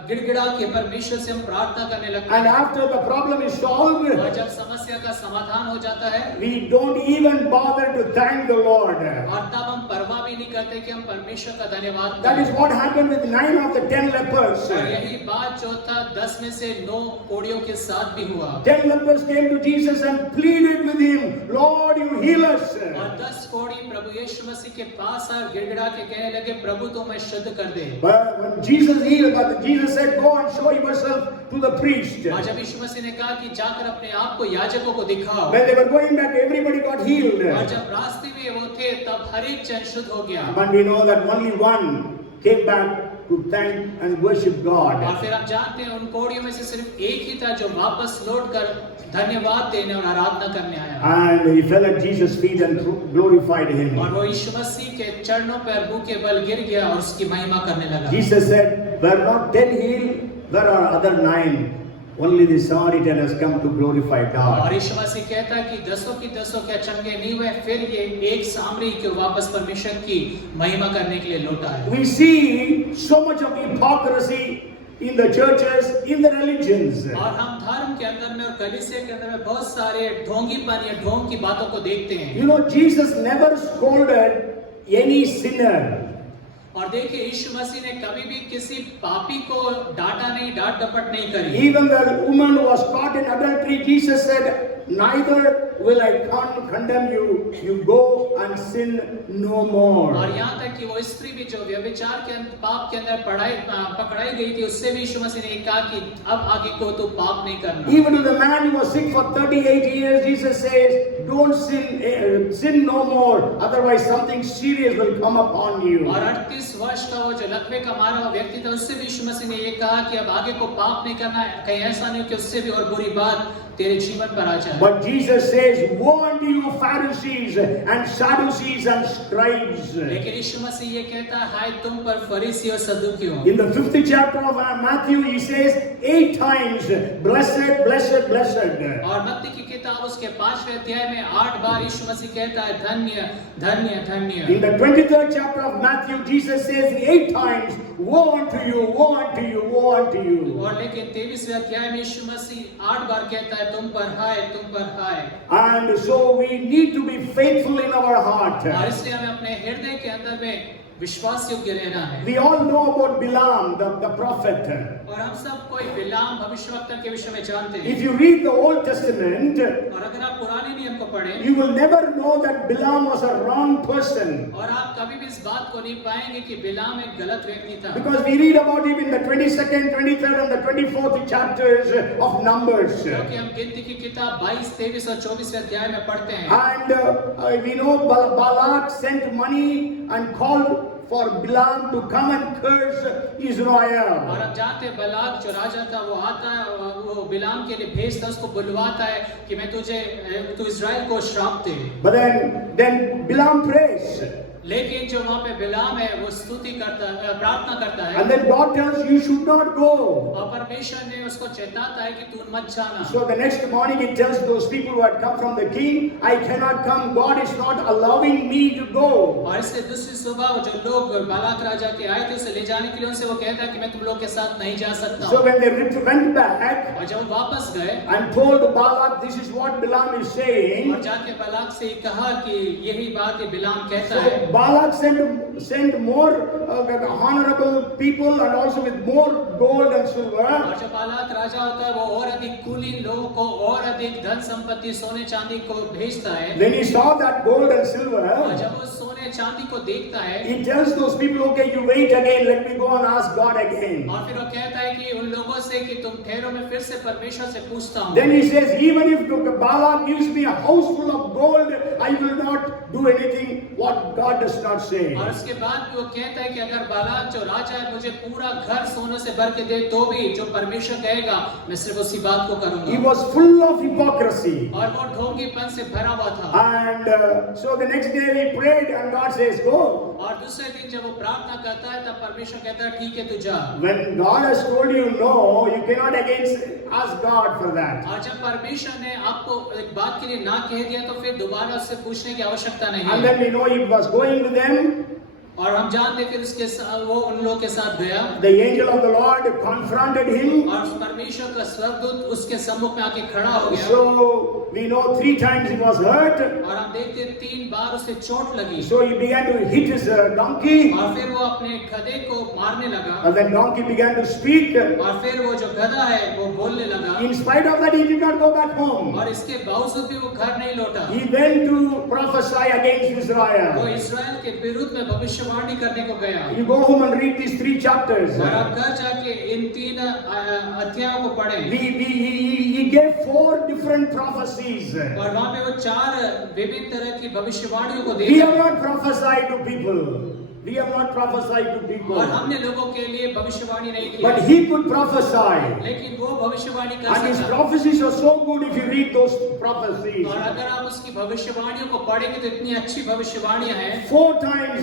गिड़गिड़ा के परमेश्वर से हम प्रार्थना करने लगते And हैं। after the problem is solved, और जब समस्या का समाधान हो जाता है, we don't even bother to thank the Lord. और तब हम परवाह भी नहीं करते कि हम परमेश्वर का धन्यवाद That is करें। what happened with 9 of the 10 lepers. और यही बात जो था 10 में से 9 कोढ़ियों के साथ भी हुआ। 10 lepers came to Jesus and pleaded with him, Lord, you heal us. और 10 कोढ़ी प्रभु यीशु मसीह के पास आए, गिड़गिड़ा के कहने लगे, प्रभु तो मैं शुद्ध कर दे। But when Jesus healed, Jesus said, go and show yourself to the priest. और जब यीशु मसीह ने कहा कि जाकर अपने आप को याजकों को दिखाओ, When they were going back, everybody got healed. और जब रास्ते में वो थे तब हर एक जन शुद्ध हो गया। But we know that only one came back to thank and worship God. और फिर हम जानते हैं उन कोढ़ियों में से सिर्फ एक ही था जो वापस लौटकर धन्यवाद देने और आराधना करने आया। And he fell at Jesus' feet and glorified him. और वो यीशु मसीह के चरणों पर मुंह के बल गिर गया और उसकी महिमा करने लगा। Jesus said, were not 10 healed? Where are other 9? Only the Samaritan has come to glorify और God. यीशु मसीह कहता है कि 10 की 10 क्या चंगे नहीं हुए, फिर ये एक सामरी के वापस परमेश्वर की महिमा करने के लिए लौटा है। We see so much of hypocrisy in the churches, in the religions. और हम धर्म के अंदर में और कलीसिया के अंदर में बहुत सारे ढोंगीपन या ढोंग की बातों को देखते हैं। You know, Jesus never scolded any sinner. और देखिए यीशु मसीह ने कभी भी किसी पापी को डांटा नहीं, डांट डपट नहीं करी। Even the woman who was caught in adultery, Jesus said, neither will I condemn you. You go and sin no more. और यहाँ तक कि वो स्त्री भी जो व्यभिचार के पाप के अंदर पकड़ाई गई थी, उससे भी यीशु मसीह ने कहा कि अब आगे को तो पाप नहीं करना। Even to the man who was sick for 38 years, Jesus says, don't sin no more. Otherwise something serious will come upon you. और 38 वर्ष का वो जो लकवे का मारा हुआ व्यक्ति था, उससे भी यीशु मसीह ने ये कहा कि अब आगे को पाप नहीं करना, कहीं ऐसा नहीं कि उससे भी और बुरी बात तेरे जीवन पर आ जाए। But Jesus says, woe unto you Pharisees and Sadducees and scribes. लेकिन यीशु मसीह ये कहता है, हाय तुम पर फरीसी और सदूकियों। In the 5th chapter of Matthew, he says 8 times, blessed, blessed, blessed. और मत्ती की किताब उसके 5वें अध्याय में 8 बार यीशु मसीह कहता है, धन्य धन्य धन्य। In the 23rd chapter of Matthew, Jesus says 8 times, woe unto you, woe unto you, woe unto you. और लेकिन 23वें अध्याय में यीशु मसीह 8 बार कहता है, तुम पर हाय, तुम पर हाय। And so we need to be faithful in our heart. और इसलिए हमें अपने हृदय के अंदर में विश्वास योग्य रहना है। We all know about Bilam, the prophet. और हम सब कोई बिलाम भविष्यवक्ता के विषय में जानते हैं। If you read the Old Testament, और अगर आप पुराने नियम को पढ़ें, you will never know that Bilam was a wrong person. और आप कभी भी इस बात को नहीं पाएंगे कि बिलाम एक गलत व्यक्ति था। Because we read about him in the 22nd, 23rd and the 24th chapters of Numbers. क्योंकि हम गिनती की किताब 22, 23 और 24वें अध्याय में पढ़ते हैं। And we know Balak sent money and called for Balaam to come and curse और Israel. हम जानते हैं बलाक जो राजा था वो आता है और वो बिलाम के लिए भेजता है, उसको बुलवाता है कि मैं तू इज़राइल को श्राप दे। But then Balaam prays. लेकिन जो वहाँ पे बिलाम है वो स्तुति करता है, प्रार्थना करता है। And then God tells you should not go. और परमेश्वर ने उसको चेताता है कि तू मत जाना। So the next morning he tells those people who had come from the king, I cannot come. God is not allowing me to go. और इससे दूसरी सुबह जो लोग बालाक राजा के आए थे उसे ले जाने के लिए उनसे वो कहता है कि मैं तुम लोग के साथ नहीं जा सकता। So when they went back और जब वो वापस गए and told Balak, this is what Balaam is saying. और जाके बालाक से कहा कि यही बात ये बिलाम कहता So है। Balak sent more honorable people and also with more gold and silver. और जब बालाक राजा होता है वो और अधिक कुलीन लोगों को और अधिक धन संपत्ति सोने चांदी को भेजता है। When he saw that gold and silver, और जब वो सोने चांदी को देखता है he tells those people, okay, you wait again, let me go and ask God again. और फिर वो कहता है कि उन लोगों से कि तुम ठहरो, मैं फिर से परमेश्वर से पूछता हूँ। Then he says, even if Balak gives me a house full of gold, I will not do anything what God does not say. और उसके बाद भी वो कहता है कि अगर बालाक जो राजा है मुझे पूरा घर सोने से भर के दे तो भी जो परमेश्वर कहेगा मैं सिर्फ उसी बात को He करूंगा। was full of hypocrisy. और वो ढोंगीपन से भरा हुआ था। And so the next day he prayed and God says, go. और दूसरे दिन जब वो प्रार्थना करता है तब परमेश्वर कहता है ठीक है तू जा। When God has told you no, you cannot again ask God for that. और जब परमेश्वर ने आपको एक बात के लिए ना कह दिया तो फिर दोबारा उससे पूछने की आवश्यकता नहीं And है। then we know he was going with them. और हम जानते फिर उसके साथ वो उन लोगों के साथ गया The angel of the Lord confronted him. और परमेश्वर का स्वर्गदूत उसके सम्मुख में आके खड़ा हो गया। So we know 3 times he was hurt. और हम देखते 3 बार उसे चोट लगी। So he began to hit his donkey. और फिर वो अपने गधे को मारने लगा। And then donkey began to speak. और फिर वो जो गधा है वो बोलने लगा। In spite of that, he did not go back home. और इसके बावजूद भी वो घर नहीं लौटा। He went to prophesy against वो Israel. इस्राएल के विरुद्ध में भविष्यवाणी करने को गया। You go home and read these 3 chapters. और आप घर जाके इन 3 अध्यायों को पढ़ें। He gave 4 different prophecies. और वहाँ पे वो 4 विभिन्न तरह की भविष्यवाणियों को We देखा। have not prophesied to people. We have not prophesied to people. और हमने लोगों के लिए भविष्यवाणी नहीं की। But he could prophesy. लेकिन वो भविष्यवाणी कर And his सकता। prophecies are so good if you read those prophecies. और अगर आप उसकी भविष्यवाणियों को पढ़ेंगे तो इतनी अच्छी भविष्यवाणियां हैं। 4 times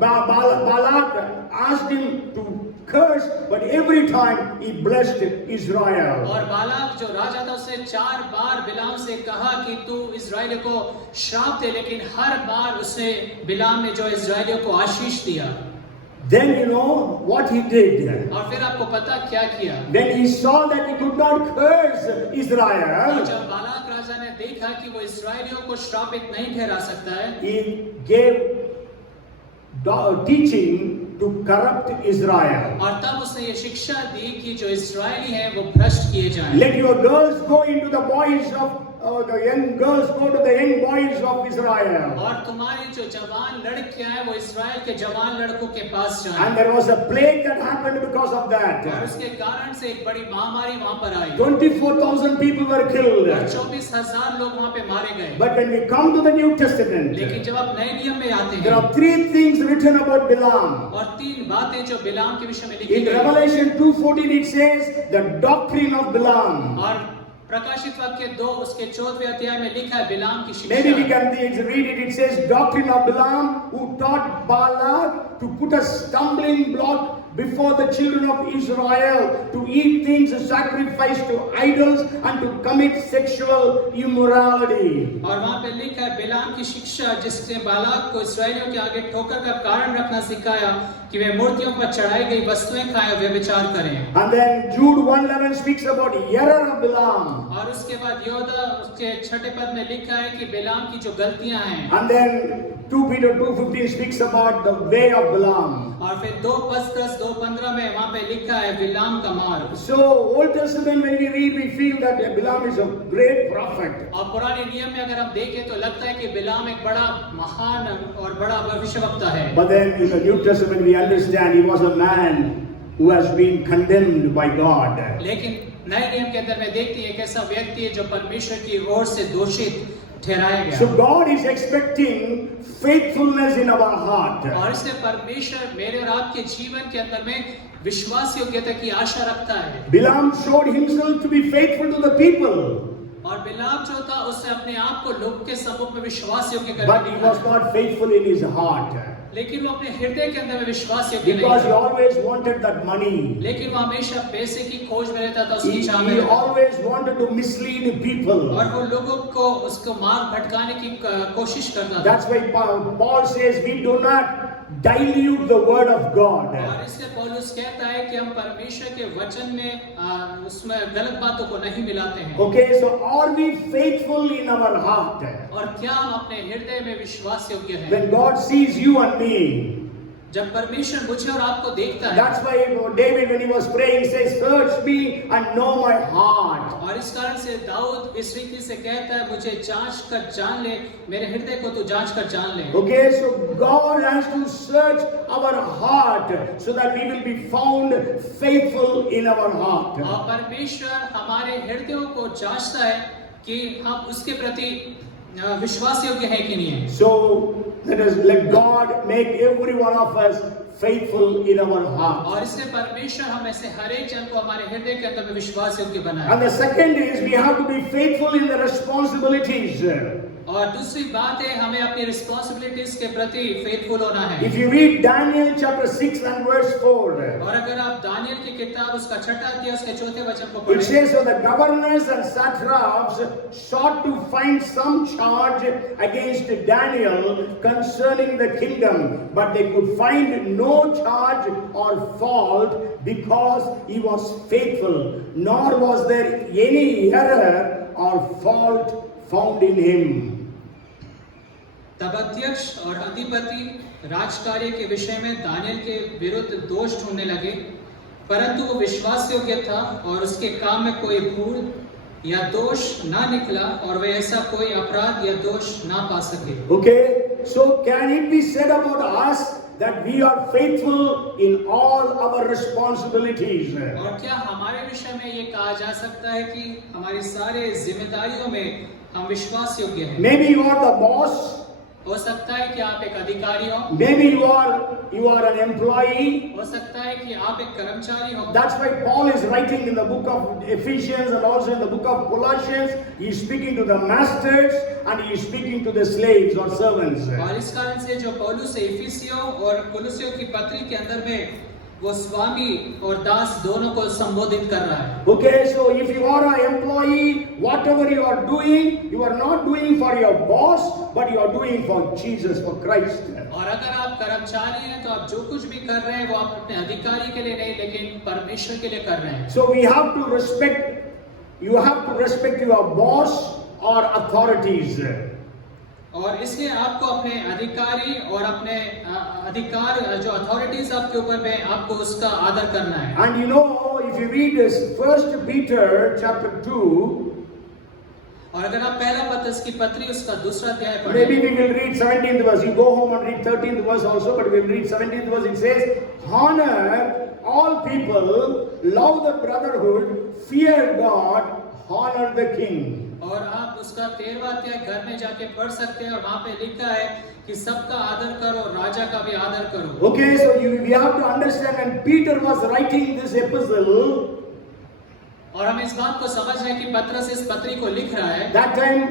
Balak asked him to curse, but every time he blessed Israel. और बालाक जो राजा था उसने 4 बार बिलाम से कहा कि तू इस्राएलियों को श्राप दे, लेकिन हर बार उसने बिलाम ने जो इस्राएलियों को आशीष दिया। Then you know what he did. और फिर आपको पता क्या किया? Then he saw that he could not curse और Israel. जब बालाक राजा ने देखा कि वो इस्राएलियों को श्रापित नहीं ठहरा सकता है, He gave teaching to corrupt Israel. और तब उसने ये शिक्षा दी कि जो इस्राएली हैं वो भ्रष्ट किए जाएं। Let your girls go into the boys of the young girls go to the young boys of Israel. और तुम्हारी जो जवान लड़कियां हैं वो इस्राएल के जवान लड़कों के पास जाएं। And there was a plague that happened because of that. और उसके कारण से एक बड़ी महामारी वहां पर आई। 24,000 people were killed. और 24,000 लोग वहां पे मारे गए। But when we come to the New Testament, लेकिन जब आप नए नियम में आते there हैं are 3 things written about Balaam. और 3 बातें जो बिलाम के विषय में लिखी In गई। Revelation 2:14 it says the doctrine of Balaam. और प्रकाशित वाक्य 2 उसके 14वें अध्याय में लिखा है बिलाम की Maybe we शिक्षा। can read it. It says doctrine of Balaam who taught Balak to put a stumbling block before the children of Israel to eat things sacrificed to idols and to commit sexual immorality. और वहाँ पे लिखा है बिलाम की शिक्षा जिसने Balak को इस्राएलियों के आगे ठोकर का कारण रखना सिखाया कि वे मूर्तियों पर चढ़ाई गई वस्तुएं खाएं और व्यभिचार करें। And then Jude 1:11 speaks about error of Balaam. और उसके बाद योदा उसके 6 पद में लिखा है कि बिलाम की जो गलतियां हैं। And then 2 Peter 2:15 speaks about the way of Balaam. और फिर 2 Petrus 2:15 में वहाँ पे लिखा है बिलाम का मार्ग। So Old Testament when we read we feel that Balaam is a great prophet. और पुराने नियम में अगर हम देखें तो लगता है कि बिलाम एक बड़ा महान और बड़ा भविष्यवक्ता है। But then in the New Testament we understand he was a man who has been condemned by God. लेकिन नए नियम के अंदर में देखते हैं एक ऐसा व्यक्ति है जो परमेश्वर की ओर से दोषित ठहराया गया। So God is expecting faithfulness in our heart. और इसलिए परमेश्वर मेरे और आपके जीवन के अंदर में विश्वास योग्यता की आशा रखता है। Bilam showed himself to be faithful to the people, और बिलाम जो था उसने अपने आप को लोग के सम्मुख में विश्वास योग्य but करके he was दिखाया। not faithful in his heart लेकिन वो अपने हृदय के अंदर में विश्वास योग्य नहीं because he था। always wanted that money. लेकिन वो हमेशा पैसे की खोज में रहता था, उसकी He चाह में रहता था। always wanted to mislead people. और वो लोगों को उसको मार्ग भटकाने की कोशिश करता था। That's why Paul says we do not dilute the word of God. और इसलिए पौलुस कहता है कि हम परमेश्वर के वचन में उसमें गलत बातों को नहीं मिलाते हैं। Okay, so are we faithful in our heart? और क्या हम अपने हृदय में विश्वास योग्य हैं? When God sees you and me, जब परमेश्वर मुझे और आपको देखता है, that's why David, when he was praying, says, "Search me and know my heart." और इस कारण से दाऊद इस रीति से कहता है, मुझे जांच कर जान ले, मेरे हृदय को तू जांच कर जान ले। Okay, so God has to search our heart so that we will be found faithful in our heart. और परमेश्वर हमारे हृदयों को जांचता है कि हम उसके प्रति विश्वास योग्य है कि नहीं है। So let God make every one of us faithful in our heart. और इससे परमेश्वर हम ऐसे हर एक जन को हमारे हृदय के अंदर में विश्वास योग्य बनाए। And the second is we have to be faithful in the responsibilities. और दूसरी बात है हमें अपनी रिस्पांसिबिलिटीज के प्रति फेथफुल होना है। If you read Daniel chapter 6 and verse 4, और अगर आप दानियल की किताब उसका 6 अध्याय उसके 4 वचन को it पढ़ें, says, "So the governors and satraps sought to find some charge against Daniel concerning the kingdom, but they could find no charge or fault because he was faithful, nor was there any error or fault found in him." तब अध्यक्ष और अधिपति राजकार्य के विषय में Daniel के विरुद्ध दोष ढूंढने लगे, परंतु वो विश्वास योग्य था और उसके काम में कोई भूल या दोष ना निकला और वे ऐसा कोई अपराध या दोष ना पा सके। Okay, so can it be said about us that we are faithful in all our responsibilities? और क्या हमारे विषय में ये कहा जा सकता है कि हमारी सारे जिम्मेदारियों में हम विश्वास योग्य हैं? Maybe you are the boss. हो सकता है कि आप एक अधिकारी हो, Maybe you are an employee. हो सकता है कि आप एक कर्मचारी हो। That's why Paul is writing in the book of Ephesians and also in the book of Colossians. He is speaking to the masters and he is speaking to the slaves or servants. और इस कारण से जो पौलुस इफिसियों और कुलुसियों की पत्री के अंदर में वो स्वामी और दास दोनों को संबोधित कर रहा है। Okay, so if you are an employee, whatever you are not doing for your boss, but you are doing for Jesus, for Christ. और अगर आप कर्मचारी हैं तो आप जो कुछ भी कर रहे हैं वो आप अपने अधिकारी के लिए नहीं लेकिन परमेश्वर के लिए कर रहे हैं। So we have to respect, you have to respect your boss or authorities. और इसलिए आपको अपने अधिकारी और अपने अधिकार जो अथॉरिटीज आपके ऊपर में आपको उसका आदर करना है। And you know, if you read this 1 Peter chapter 2, और अगर आप पहला पत्रस की पत्री उसका 2 अध्याय पढ़ें, maybe we will read 17th verse. You go home and read 13th verse also, but we will read 17th verse. It says, "Honor all people, love the brotherhood, fear God, honor the king." और आप उसका 13वां अध्याय घर में जाके पढ़ सकते हैं और वहां पे लिखा है कि सबका आदर करो, राजा का भी आदर करो। Okay, so we have to understand when Peter was writing this epistle, और हम इस बात को समझ रहे हैं कि पत्रस इस पत्री को लिख रहा है। that time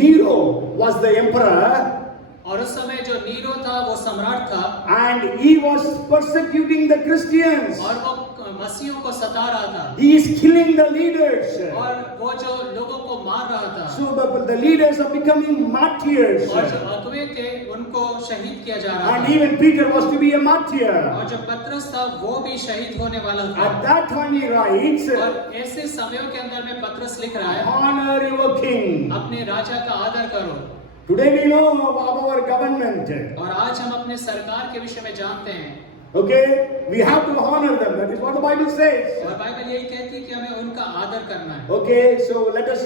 Nero was the emperor और उस समय जो नीरो था वो सम्राट था and he was persecuting the Christians. और वो मसीहों को सता रहा था He is killing the leaders. और वो जो लोगों को मार रहा था So the leaders are becoming martyrs. और जो अगुवे थे उनको शहीद किया जा रहा And था। even Peter was to be a martyr. और जो पत्रस था वो भी शहीद होने वाला था। At that time he writes, और ऐसे समयों के अंदर में पत्रस लिख रहा है, "Honor your king." अपने राजा का आदर करो। Today we know about our government. और आज हम अपने सरकार के विषय में जानते हैं। Okay, we have to honor them. That is what the Bible says. और बाइबल यही कहती है कि हमें उनका आदर करना है। Okay, so let us.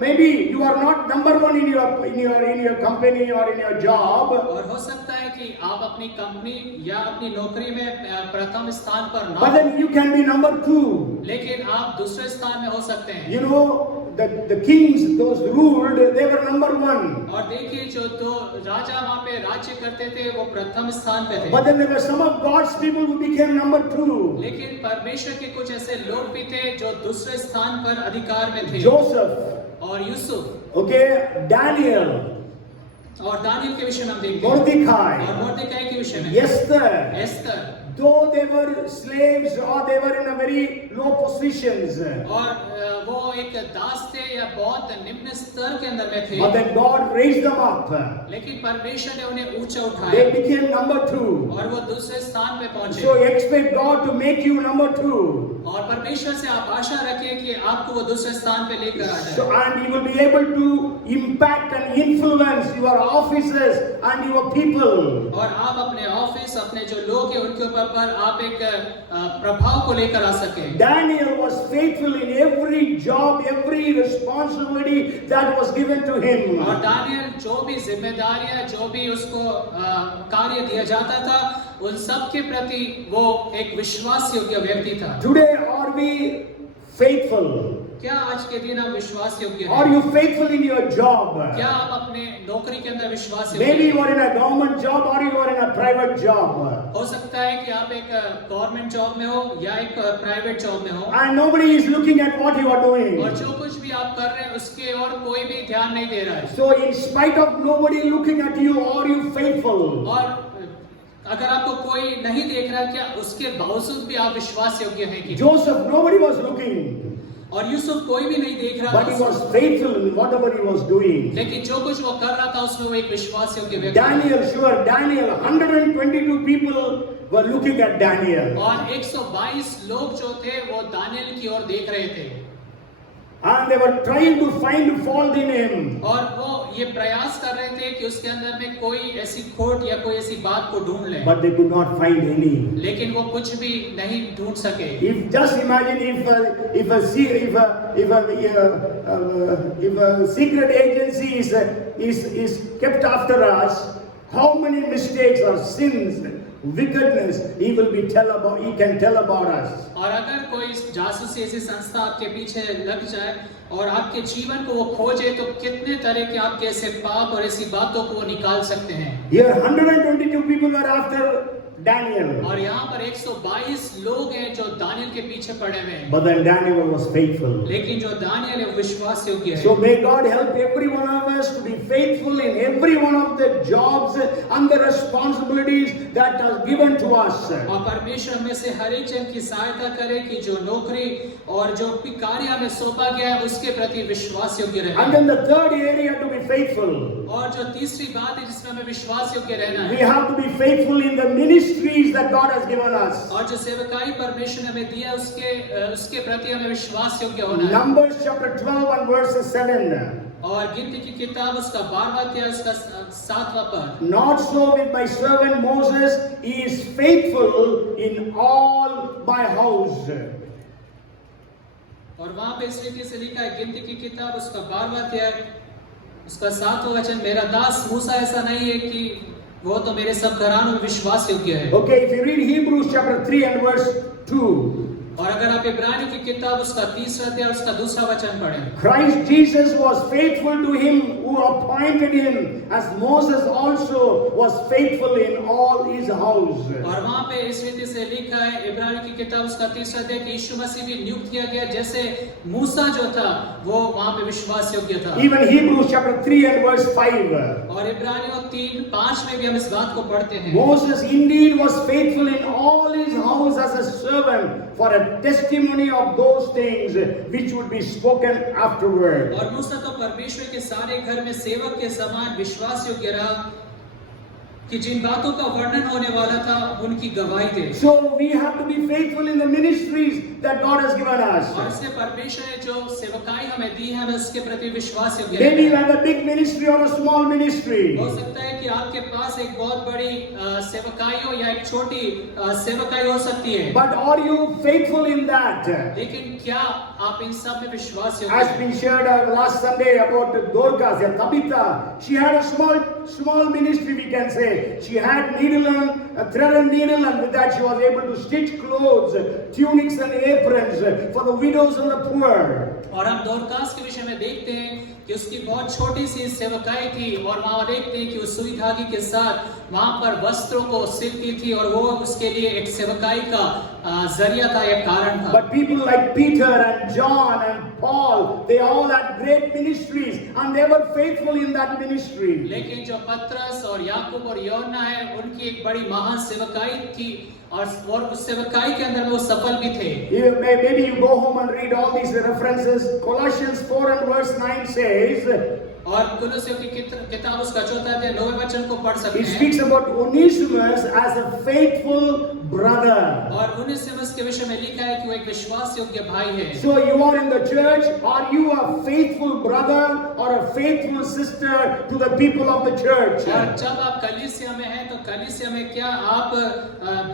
Maybe you are not number one in your company or in your job. और हो सकता है कि आप अपनी कंपनी या अपनी नौकरी में प्रथम स्थान पर ना But हो, then you can be number 2. लेकिन आप दूसरे स्थान में हो सकते हैं। You know, the kings, those ruled, they were number one. और देखिए जो दो राजा वहाँ पे राज्य करते थे वो प्रथम स्थान पे थे। But then there were some of God's people who became number two. लेकिन परमेश्वर के कुछ ऐसे लोग भी थे जो दूसरे स्थान पर अधिकार में थे। Joseph, और यूसुफ, okay, Daniel, और दानियल के विषय में हम देखेंगे, Mordecai, और मोर्देकाई के विषय में, Esther. Esther, Though they were slaves or they were in a very low positions, और वो एक दास थे या बहुत निम्न स्तर के अंदर में थे, but then God raised them up. लेकिन परमेश्वर ने उन्हें ऊंचा उठाया They became number two. और वो दूसरे स्थान पे पहुंचे। So expect God to make you number two. और परमेश्वर से आप आशा रखें कि आपको वो दूसरे स्थान पे लेकर आ जाए। So and you will be able to impact and influence your offices and your people. और आप अपने ऑफिस, अपने जो लोग हैं उनके ऊपर पर आप एक प्रभाव को लेकर आ सके। Daniel was faithful in every job, every responsibility that was given to him. और दानियल जो भी जिम्मेदारियां, जो भी उसको कार्य दिया जाता था, उन सब के प्रति वो एक विश्वास योग्य व्यक्ति था। Today are we faithful? क्या आज के दिन आप विश्वास योग्य Are हैं? you faithful in your job? क्या आप अपने नौकरी के अंदर विश्वास योग्य Maybe हैं? you are in a government job or you are in a private job. हो सकता है कि आप एक गवर्नमेंट जॉब में हो या एक प्राइवेट जॉब में हो, And nobody is looking at what you are doing. और जो कुछ भी आप कर रहे हैं उसके और कोई भी ध्यान नहीं दे रहा है। So in spite of nobody looking at you, are you faithful? और अगर आपको कोई नहीं देख रहा, क्या उसके बावजूद भी आप विश्वास योग्य हैं कि? Joseph, nobody was looking, और यूसुफ कोई भी नहीं देख रहा but he था, was faithful in whatever he was doing. लेकिन जो कुछ वो कर रहा था उसमें वो एक विश्वास योग्य व्यक्ति था। Daniel, sure, Daniel, 122 people were looking at Daniel. और 122 लोग जो थे वो दानियल की ओर देख रहे थे, And they were trying to find fault in him. और वो ये प्रयास कर रहे थे कि उसके अंदर में कोई ऐसी खोट या कोई ऐसी बात को ढूंढ लें, But they could not find any. लेकिन वो कुछ भी नहीं ढूंढ सके। If just imagine if a secret agency is kept after us, how many mistakes or sins, wickedness he can tell about us. और अगर कोई जासूसी ऐसी संस्था आपके पीछे लग जाए और आपके जीवन को वो खोजे, तो कितने तरह के आपके ऐसे पाप और ऐसी बातों को वो निकाल सकते हैं। Here 122 people were after Daniel. और यहाँ पर 122 लोग हैं जो दानियल के पीछे पड़े हुए हैं, But then Daniel was faithful. लेकिन जो दानियल है वो विश्वास योग्य है। So may God help every one of us to be faithful in every one of the jobs and the responsibilities that are given to us. और परमेश्वर हमें से हर एक जन की सहायता करे कि जो नौकरी और जो भी कार्य हमें सौंपा गया है उसके प्रति विश्वास योग्य रहे। And then the third area to be faithful. और जो तीसरी बात है जिसमें हमें विश्वास योग्य रहना We है, have to be faithful in the ministries that God has given us. और जो सेवकाई परमेश्वर ने हमें दिया उसके प्रति हमें विश्वास योग्य होना है। Numbers chapter 12 and verse 7. और गिनती की किताब उसका 12वां अध्याय उसका 7वां पद। Not so with my servant Moses, he is faithful in all my house. और वहां पे इस रीति से लिखा है, गिनती की किताब उसका 12वां अध्याय उसका 7वां वचन, मेरा दास मूसा ऐसा नहीं है कि वो तो मेरे सब घरानों में विश्वास योग्य है। Okay, if you read Hebrews chapter 3 and verse 2. और अगर आप इब्रानी की किताब उसका 3वां अध्याय उसका 2वां वचन पढ़ें, Christ Jesus was faithful to him who appointed him, as Moses also was faithful in all his house. और वहां पे इस रीति से लिखा है इब्रानी की किताब उसका 3वां अध्याय कि यीशु मसीह भी नियुक्त किया गया जैसे मूसा जो था वो वहां पे विश्वास योग्य था। Even Hebrews chapter 3 and verse 5. और इब्रानियों 3:5 में भी हम इस बात को पढ़ते हैं, Moses indeed was faithful in all his house as a servant for a testimony of those things which would be spoken afterward. और मूसा तो परमेश्वर के सारे घर में सेवक के समान विश्वास योग्य रहा कि जिन बातों का वर्णन होने वाला था उनकी गवाही दे। So we have to be faithful in the ministries that God has given us. और इसलिए परमेश्वर ने जो सेवकाई हमें दी है हमें उसके प्रति विश्वास योग्य Maybe you रहना है। have a big ministry or a small ministry. हो सकता है कि आपके पास एक बहुत बड़ी सेवकाई हो या एक छोटी सेवकाई हो सकती है, But are you faithful in that? लेकिन क्या आप इन सब में विश्वास योग्य As हैं? been shared last Sunday about Dorcas and Tabitha, she had a small ministry, we can say. She had needle and a thread and needle, and with that she was able to stitch clothes, tunics and aprons for the widows and the poor. और हम Dorcas के विषय में देखते हैं कि उसकी बहुत छोटी सी सेवकाई थी, और वहाँ देखते हैं कि वो सुई धागे के साथ वहाँ पर वस्त्रों को सिलती थी, और वो उसके लिए एक सेवकाई का जरिया था, एक कारण था. But people like Peter and John and Paul, they all had great ministries and they were faithful in that ministry. लेकिन जो पतरस और याकूब और यूहन्ना है, उनकी एक बड़ी महान सेवकाई थी, और उस सेवकाई के अंदर वो सफल भी थे. Maybe you go home and read all these references. Colossians 4 and verse 9 says, और कुलुस्सियों की किताब उसका 4 अध्याय 9वें वचन को पढ़ सकते he हैं. speaks about Onesimus as a faithful brother. और उनेसिमुस के विषय में लिखा है कि वो एक विश्वास योग्य भाई है. So you are in the church. Are you a faithful brother or a faithful sister to the people of the church? और जब आप कलीसिया में हैं, तो कलीसिया में क्या आप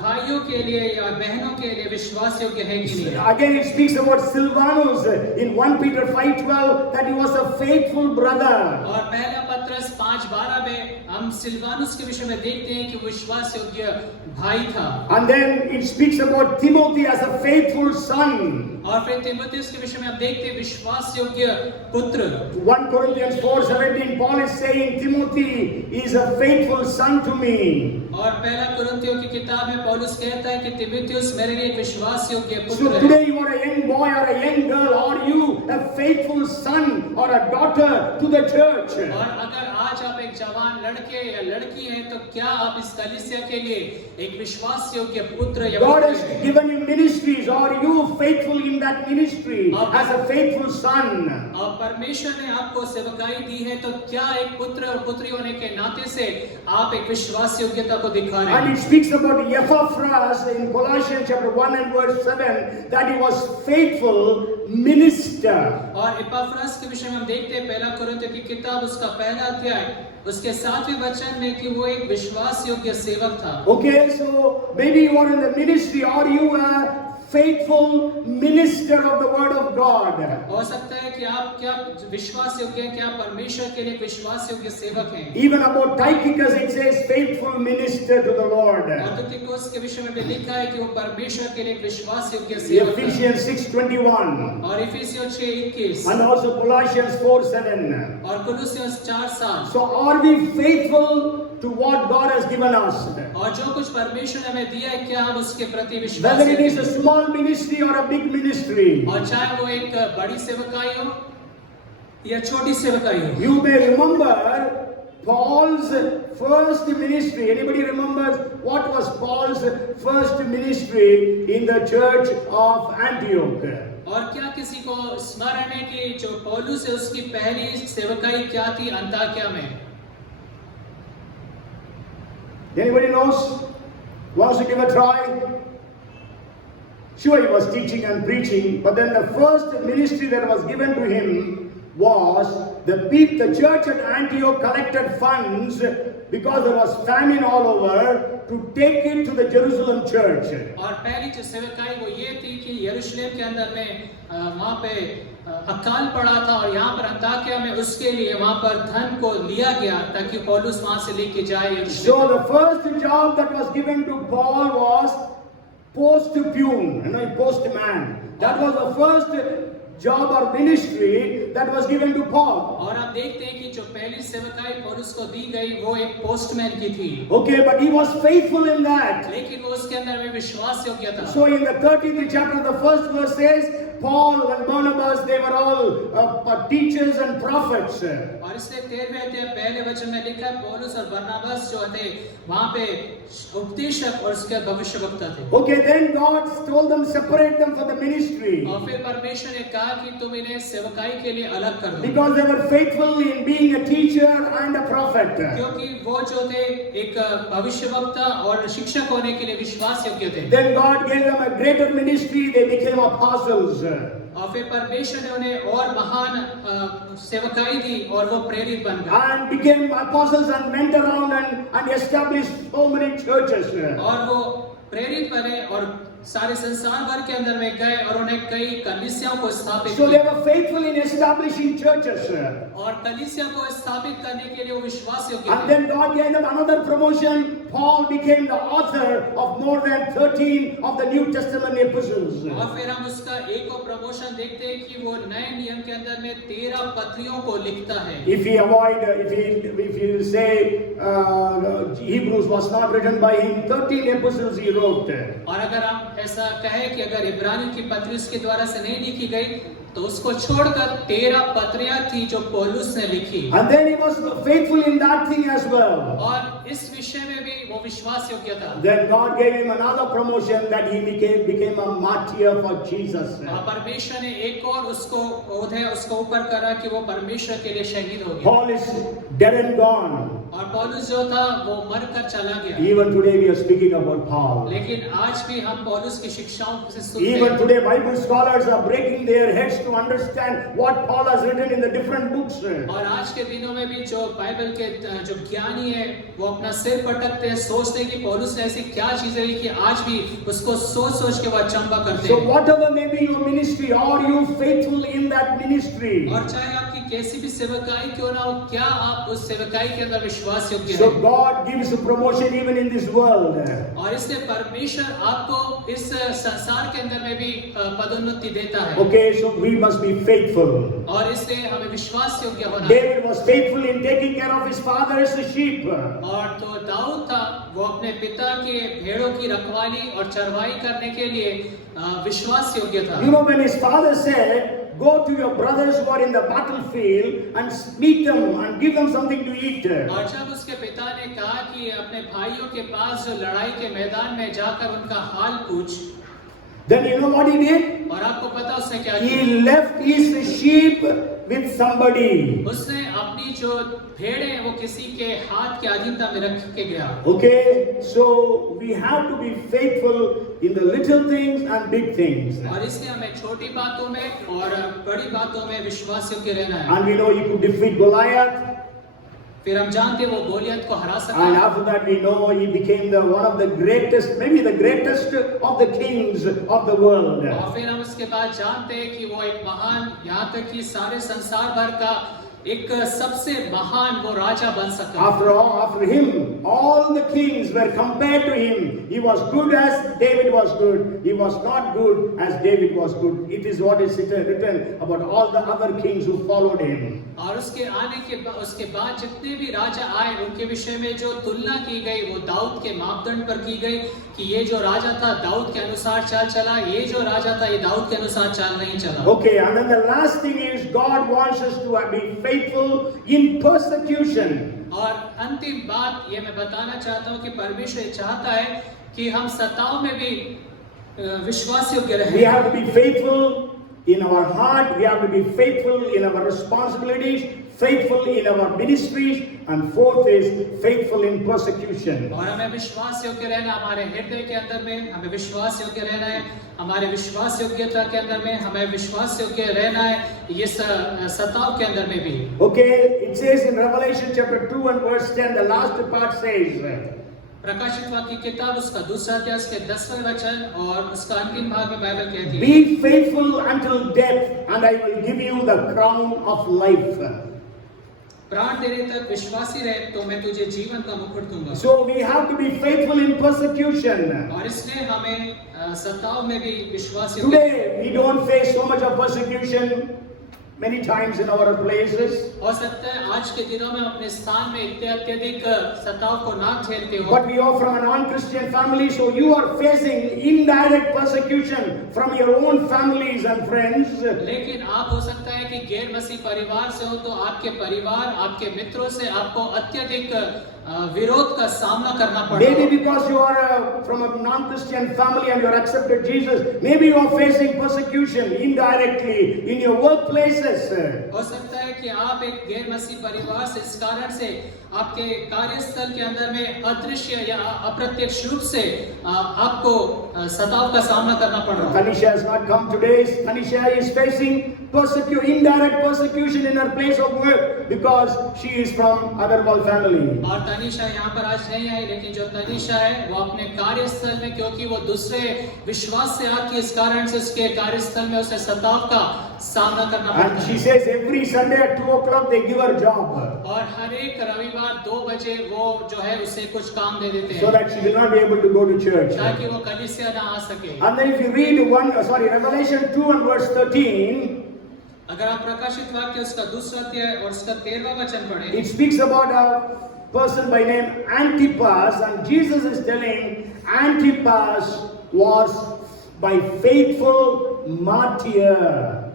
भाइयों के लिए या बहनों के लिए विश्वास योग्य है कि नहीं? Again, it speaks about Silvanus in 1 Peter 5:12 that he was a faithful brother. और पहला पत्रस 5:12 में हम सिल्वानुस के विषय में देखते हैं कि विश्वास योग्य भाई था. And then it speaks about Timothy as a faithful son. और फिर तीमुथियुस के विषय में हम देखते हैं विश्वास योग्य पुत्र. 1 Corinthians 4:17, Paul is saying Timothy is a faithful son to me. और पहला कुरिन्थियों की किताब में पौलुस कहता है कि तीमुथियुस मेरे लिए एक विश्वास योग्य पुत्र So है. today you are a young boy or a young girl, are you a faithful son or a daughter to the church? और अगर आज आप एक जवान लड़के या लड़की हैं, तो क्या आप इस कलीसिया के लिए एक विश्वास योग्य पुत्र या God पुत्री has हैं? given you ministries. Are you faithful in that ministry as a faithful son? और परमेश्वर ने आपको सेवकाई दी है, तो क्या एक पुत्र और पुत्री होने के नाते से आप एक विश्वास योग्यता को दिखा रहे And हैं? it speaks about Epaphras in Colossians chapter 1 and verse 7 that he was faithful minister. और इपाफ्रास के विषय में हम देखते हैं पहला कुरिन्थियों की किताब उसका पहला अध्याय उसके 7वें वचन में कि वो एक विश्वास योग्य सेवक था. Okay, so maybe you are in the ministry. Are you a faithful minister of the word of God? हो सकता है कि आप क्या विश्वास योग्य हैं, क्या परमेश्वर के लिए विश्वास योग्य सेवक हैं. Even about Tychicus it says faithful minister to the Lord. और तुकिकुस के विषय में भी लिखा है कि वो परमेश्वर के लिए एक विश्वास योग्य सेवक है. Ephesians 6:21 और इफिसियों 6:21 and also Colossians 4:7. और कुलुस्सियों 4:7. So are we faithful to what God has given us? और जो कुछ परमेश्वर ने हमें दिया है, क्या हम उसके प्रति विश्वास Whether it रखते is a हैं? small ministry or a big ministry. और चाहे वो एक बड़ी सेवकाई हो या छोटी सेवकाई हो. You may remember Paul's first ministry. Anybody remembers what was Paul's first ministry in the church of Antioch? और क्या किसी को स्मरण है कि जो पौलुस है उसकी पहली सेवकाई क्या थी अंताकिया में? Anybody knows? Wants to give a try? Sure, he was teaching and preaching, but then the first ministry that was given to him was the church at Antioch collected funds because there was famine all over to take it to the Jerusalem church. और पहली जो सेवकाई वो ये थी कि यरूशलेम के अंदर में वहाँ पे अकाल पड़ा था, और यहाँ पर अंताकिया में उसके लिए वहाँ पर धन को लिया गया ताकि पौलुस वहाँ से लेके जाए यरूशलेम. So the first job that was given to Paul was postman. That was the first job or ministry that was given to Paul. और आप देखते हैं कि जो पहली सेवकाई पौलुस को दी गई वो एक पोस्टमैन की थी. Okay, but he was faithful in that. लेकिन वो उसके अंदर में विश्वास योग्य था. So in the 13th chapter, the first verse says, Paul and Barnabas, they were all teachers and prophets. और इसलिए 13वें अध्याय पहले वचन में लिखा है पौलुस और बरनबास जो थे वहाँ पे उपदेशक और उसके भविष्यवक्ता थे. Okay, then God told them, separate them for the ministry. और फिर परमेश्वर ने कहा कि तुम इन्हें सेवकाई के लिए अलग कर दो. Because they were faithful in being a teacher and a prophet. क्योंकि वो जो थे एक भविष्यवक्ता और शिक्षक होने के लिए विश्वास योग्य थे. Then God gave them a greater ministry. They became apostles. और फिर परमेश्वर ने उन्हें और महान सेवकाई दी और वो प्रेरित बन गए. And became apostles and went around and established so many churches. और वो प्रेरित बने और सारे संसार भर के अंदर में गए और उन्हें कई कलीसियाओं को स्थापित So they किया were faithful in establishing churches. और कलीसिया को स्थापित करने के लिए वो विश्वास योग्य And थे। then God gave them another promotion. Paul became the author of more than 13 of the New Testament epistles. और फिर हम उसका एक और प्रमोशन देखते हैं कि वो नए नियम के अंदर में 13 पत्रियों को लिखता है। If you say Hebrews was not written by him, 13 epistles he wrote. और अगर हम ऐसा कहें कि अगर इब्रानियों की पत्री उसके द्वारा से नहीं लिखी गई तो उसको छोड़कर 13 पत्रियां थी जो पौलुस ने लिखी। And then he was faithful in that thing as well. और इस विषय में भी वो विश्वास योग्य था। Then God gave him another promotion that he became a martyr for Jesus. और परमेश्वर ने एक और उसको ओहदे उसको ऊपर करा कि वो परमेश्वर के लिए शहीद हो गया। Paul is dead and gone. और पौलुस जो था वो मरकर चला गया। Even today we are speaking about Paul. लेकिन आज भी हम पौलुस की शिक्षाओं से सुनते हैं। Even today Bible scholars are breaking their heads to understand what Paul has written in the different books. और आज के दिनों में भी जो बाइबल के जो ज्ञानी है वो अपना सिर पटकते हैं, सोचते हैं कि पौलुस ने ऐसी क्या चीजें लिखी, आज भी उसको सोच के वो अचंभा करते So हैं। whatever may be your ministry, are you faithful in that ministry? और चाहे आपकी कैसी भी सेवकाई क्यों ना हो, क्या आप उस सेवकाई के अंदर विश्वास योग्य So हैं? God gives a promotion even in this world. और इसलिए परमेश्वर आपको इस संसार के अंदर में भी पदोन्नति देता है। Okay, so we must be faithful. और इसलिए हमें विश्वास योग्य होना है। David was faithful in taking care of his father's sheep. और तो दाऊद था वो अपने पिता के भेड़ों की रखवाली और चरवाई करने के लिए विश्वास योग्य था। You know, when his father said, go to your brothers who are in the battlefield and meet them and give them something to eat. और जब उसके पिता ने कहा कि अपने भाइयों के पास जो लड़ाई के मैदान में जाकर उनका हाल पूछ, Then you know what he did? और आपको पता उसने क्या किया? He left his sheep with somebody. उसने अपनी जो भेड़ें हैं वो किसी के हाथ के अधीनता में रख के गया। Okay, so we have to be faithful in the little things and big things. और इसलिए हमें छोटी बातों में और बड़ी बातों में विश्वास योग्य रहना है। And we know he could defeat Goliath. फिर हम जानते हैं वो गोलियत को हरा सका। And after that we know he became one of the greatest, maybe the greatest of the kings of the world. और फिर हम उसके बाद जानते हैं कि वो एक महान, यहाँ तक कि सारे संसार भर का एक सबसे महान वो राजा बन सका। After him, all the kings were compared to him. He was good as David was good. He was not good as David was good. It is what is written about all the other kings who followed him. और उसके बाद जितने भी राजा आए उनके विषय में जो तुलना की गई वो दाऊद के मापदंड पर की गई कि ये जो राजा था दाऊद के अनुसार चाल चला, ये जो राजा था ये दाऊद के अनुसार चाल नहीं चला। Okay, and then the last thing is God wants us to be faithful in persecution. और अंतिम बात ये मैं बताना चाहता हूँ कि परमेश्वर चाहता है कि हम सताओं में भी विश्वास योग्य रहें। We have to be faithful in our heart. We have to be faithful in our responsibilities, faithful in our ministries, and fourth is faithful in persecution. और हमें विश्वास योग्य रहना हमारे हृदय के अंदर में, हमें विश्वास योग्य रहना है हमारे विश्वास योग्यता के अंदर में, हमें विश्वास योग्य रहना है ये सताव के अंदर में भी। Okay, it says in Revelation chapter 2 and verse 10, the last part says, प्रकाशित वाक्य की किताब उसका दूसरा अध्याय के 10वें वचन और उसका अंतिम भाग में बाइबल कहती है, be faithful until death and I will give you the crown of life. प्राण तेरे तक विश्वासी रहे तो मैं तुझे जीवन का मुकुट दूंगा। So we have to be faithful in persecution. और इसलिए हमें सताव में भी विश्वास Today we don't face so much of persecution many times in our places. हो सकता है आज के दिनों में अपने स्थान में इतने अत्यधिक सताव को ना झेलते हो, But we are from a non-Christian family, so you are facing indirect persecution from your own families and friends. लेकिन आप हो सकता है कि गैर मसीह परिवार से हो तो आपके परिवार आपके मित्रों से आपको अत्यधिक विरोध का सामना करना पड़े। Maybe because you are from a non-Christian family and you are accepted Jesus, maybe you are facing persecution indirectly in your workplaces. हो सकता है कि आप एक गैर मसीह परिवार से इस कारण से आपके कार्यस्थल के अंदर में अदृश्य या अप्रत्यक्ष रूप से आपको सताव का सामना करना पड़ रहा है। Tanisha has not come today. Tanisha is facing indirect persecution in her place of work because she is from Agarwal family. और तनीषा यहाँ पर आज नहीं आई, लेकिन जो तनीषा है वो अपने कार्यस्थल में, क्योंकि वो दूसरे विश्वास से आती है, इस कारण से उसके कार्यस्थल में उसे सताव का सामना करना पड़ता And है। she says every Sunday at 2 o'clock they give her job और हर एक रविवार 2 बजे वो जो है उसे कुछ काम दे देते so हैं that she will not be able to go to church. ताकि वो कलीसिया ना आ सके। And then if you read Revelation 2 and verse 13, अगर आप प्रकाशित वाक्य उसका दूसरा अध्याय और उसका 13वां वचन पढ़ें, it speaks about a person by name Antipas, and Jesus is telling Antipas was by faithful martyr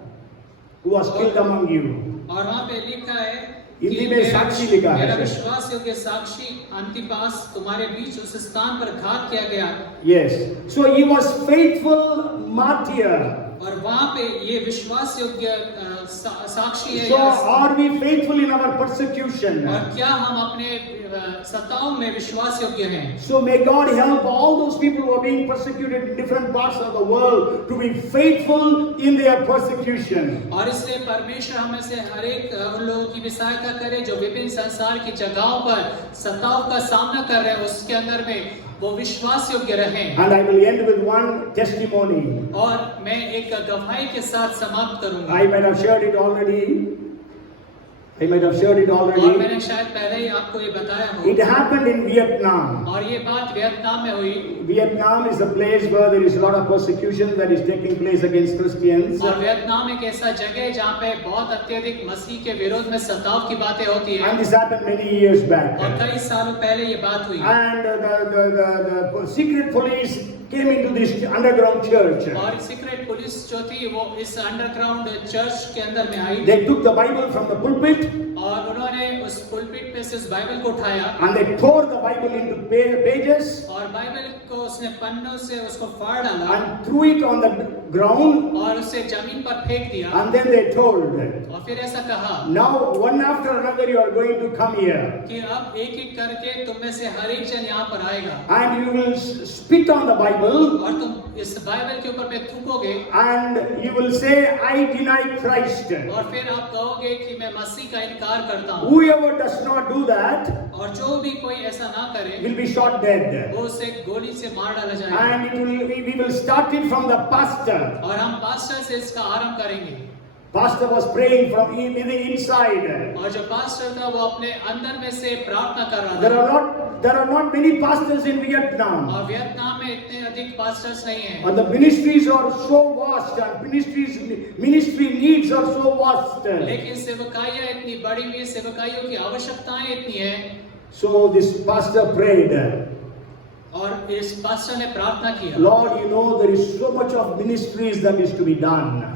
who was killed among you. और वहाँ पे लिखा है हिंदी में साक्षी लिखा है। मेरा विश्वास योग्य साक्षी अंतिपास तुम्हारे बीच उस स्थान पर घात किया गया। Yes, so he was faithful martyr. और वहाँ पे ये विश्वास योग्य साक्षी है। So are we faithful in our persecution? और क्या हम अपने सताओं में विश्वास योग्य हैं? So may God help all those people who are being persecuted in different parts of the world to be faithful in their persecution. और इसलिए परमेश्वर हमें से हर एक उन लोगों की भी सहायता करे जो विभिन्न संसार की जगहों पर सताओं का सामना कर रहे हैं, उसके अंदर में वो विश्वास योग्य रहें। And I will end with one testimony. और मैं एक गवाही के साथ समाप्त करूंगा। I might have shared it already. और मैंने शायद पहले ही आपको ये बताया हो। It happened in Vietnam. और ये बात वियतनाम में हुई। Vietnam is a place where there is a lot of persecution that is taking place against Christians. और वियतनाम एक ऐसा जगह है जहाँ पे बहुत अत्यधिक मसीह के विरोध में सताव की बातें होती है। And this happened many years back. और कई सालों पहले ये बात हुई। And the secret police came into this underground church. और सीक्रेट पुलिस जो थी वो इस अंडरग्राउंड चर्च के अंदर में आई। They took the Bible from the pulpit. और उन्होंने उस पुलपिट पे से उस बाइबल को उठाया। And they tore the Bible into pages. और बाइबल को उसने पन्नों से उसको फाड़ डाला। And threw it on the ground. और उसे जमीन पर फेंक दिया। And then they told. और फिर ऐसा कहा। Now one after another you are going to come here. कि अब एक एक करके तुम में से हर एक जन यहाँ पर आएगा। And you will spit on the Bible. और तुम इस बाइबल के ऊपर पे थूकोगे। And you will say, I deny Christ. और फिर आप कहोगे कि मैं मसीह का इनकार करता हूँ। Whoever does not do that और जो भी कोई ऐसा ना करे will be shot dead. वो उसे गोली से मार डाला जाएगा। And we will start it from the pastor. और हम पास्टर से इसका आरंभ करेंगे। Pastor was praying from the inside. और जो पास्टर था वो अपने अंदर में से प्रार्थना कर रहा था। There are not many pastors in Vietnam. और वियतनाम में इतने अधिक पास्टर्स नहीं हैं। And the ministries are so vast, and ministry needs are so vast. लेकिन सेवकाइयाँ इतनी बड़ी हुई, सेवकाइयों की आवश्यकताएं इतनी हैं। So this pastor prayed. और इस पास्टर ने प्रार्थना किया। Lord, you know there is so much of ministries that is to be done.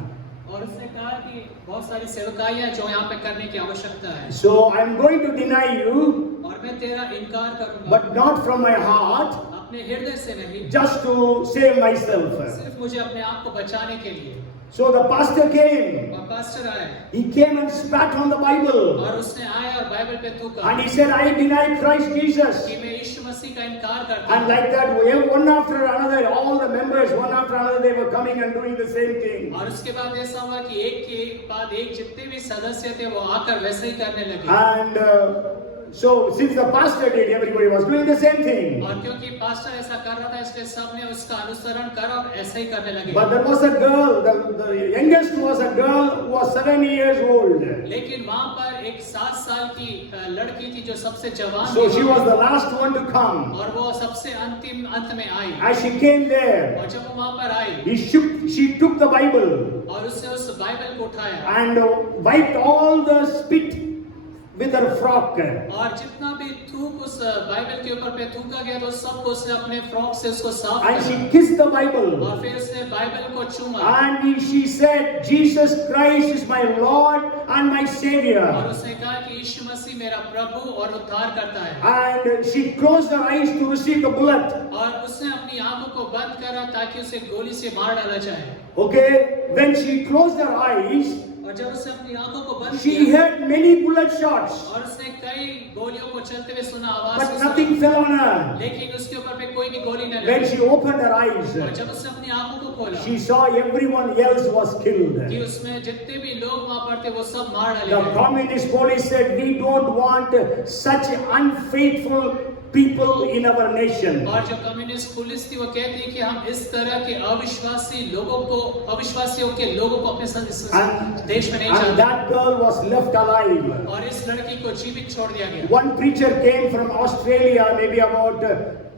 और उसने कहा कि बहुत सारी सेवकाइयाँ जो यहाँ पे करने की आवश्यकता है। So I am going to deny you. और मैं तेरा इनकार करूँगा। But not from my heart. अपने हृदय से नहीं। Just to save myself. सिर्फ मुझे अपने आप को बचाने के लिए। So the pastor came. और पास्टर आए। He came and spat on the Bible. और उसने आया और बाइबल पे थूका। And he said, I deny Christ Jesus. कि मैं यीशु मसीह का इनकार करता हूँ। And like that, one after another, all the members, one after another, they were coming and doing the same thing. और उसके बाद ऐसा हुआ कि एक के बाद एक जितने भी सदस्य थे वो आकर वैसे ही करने लगे। And so since the pastor did, everybody was doing the same thing. और क्योंकि पास्टर ऐसा कर रहा था इसलिए सब ने उसका अनुसरण कर और ऐसे ही करने लगे। But there was a girl, the youngest was a girl who was 7 years old. लेकिन वहाँ पर एक 7 साल की लड़की थी जो सबसे जवान So थी। she was the last one to come. और वो सबसे अंतिम अंत में आई। As she came there, और जब वो वहाँ पर आई, she took the Bible और उसने उस बाइबल को उठाया and wiped all the spit with her frock. और जितना भी थूक उस बाइबल के ऊपर पे थूका गया तो सबको उसने अपने फ्रॉक से उसको साफ And किया। she kissed the Bible. और फिर उसने बाइबल को चूमा। And she said, Jesus Christ is my Lord and my और Savior. उसने कहा कि यीशु मसीह मेरा प्रभु और उद्धार करता है। And she closed her eyes to receive the bullet. और उसने अपनी आंखों को बंद करा ताकि उसे गोली से मार डाला जाए। Okay, when she closed her eyes, और जब उसने अपनी आंखों को बंद she किया heard many bullet shots, और उसने कई गोलियों को चलते हुए सुना, आवाज but को सुना, nothing fell on her. लेकिन उसके ऊपर पे कोई भी गोली न When लगी। she opened her eyes, और जब उसने अपनी आंखों को खोला she saw everyone else was killed. कि उसमें जितने भी लोग वहां पर थे वो सब मार डाले The गए। communist police said, we don't want such unfaithful people in our nation. और जो कम्युनिस्ट पुलिस थी वो कहती है कि हम इस तरह के अविश्वासियों के लोगों को अपने देश में नहीं And चाहते। that girl was left alive. और इस लड़की को जीवित छोड़ दिया गया। One preacher came from Australia maybe about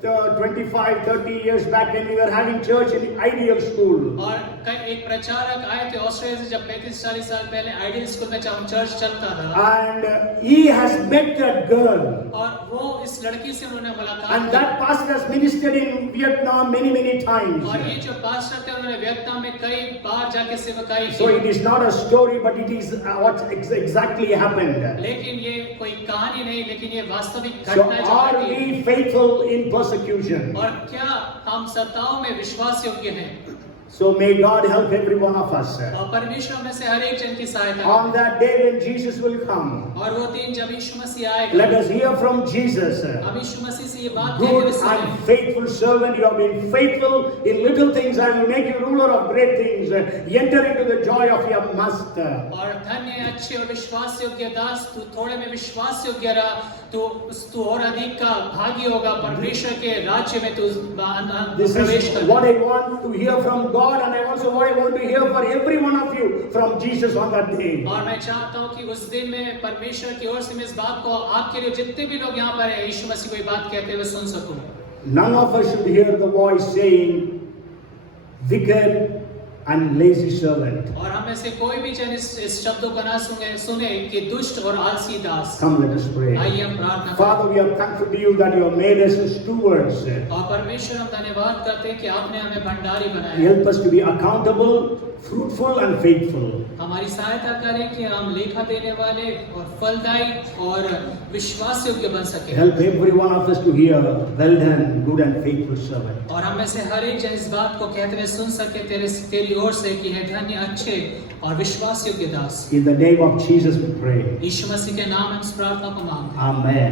25-30 years back when we were having church in Ideal School. और एक प्रचारक आए थे ऑस्ट्रेलिया से जब 35-40 साल पहले आइडियल स्कूल में जब चर्च चलता था। And he has met that girl. और वो इस लड़की से उन्होंने मुलाकात And की। that pastor has ministered in Vietnam many times. और ये जो पास्टर थे उन्होंने वियतनाम में कई बार जाके सेवकाई So की। it is not a story, but it is what exactly happened. लेकिन ये कोई कहानी नहीं, लेकिन ये वास्तविक So घटना है जो are घटी। we faithful in persecution? और क्या हम सत्ताओं में विश्वास योग्य हैं? So may God help every one of us. और परमेश्वर में से हर एक जन की सहायता On that day when Jesus will come, और वो दिन जब यीशु मसीह आएगा, let us hear from Jesus. हम यीशु मसीह से ये बात कहते हुए Good सुनें, and faithful servant, you have been faithful in little things, I will make you ruler of great things. Enter into the joy of your master. और धन्य अच्छे और विश्वास योग्य दास, तू थोड़े में विश्वास योग्य रहा, तू और अधिक का भागी होगा, परमेश्वर के राज्य में तू This प्रवेश is कर। what I want to hear from God, and I also what I want to hear for every one of you from Jesus on that day. और मैं चाहता हूँ कि उस दिन में परमेश्वर की ओर से मैं इस बात को आपके लिए जितने भी लोग यहाँ पर हैं यीशु मसीह को ये बात कहते हुए सुन सकूं। None of us should hear the voice saying, wicked and lazy servant. और हम में से कोई भी जन इस शब्दों को ना सुने कि दुष्ट और आलसी दास। Come, let us pray. आइए हम प्रार्थना करें। Father, we are thankful to you that you have made us stewards. और परमेश्वर हम धन्यवाद करते हैं कि आपने हमें भंडारी बनाया। Help us to be accountable, fruitful and faithful. हमारी सहायता करें कि हम लेखा देने वाले और फलदायी और विश्वास योग्य बन सके। Help every one of us to hear, well done, good and faithful servant. और हम में से हर एक जन इस बात को कहते हुए सुन सके तेरी ओर से कि है धन्य अच्छे और विश्वास योग्य दास। In the name of Jesus we pray. यीशु मसीह के नाम हम इस प्रार्थना को मांगते हैं। Amen.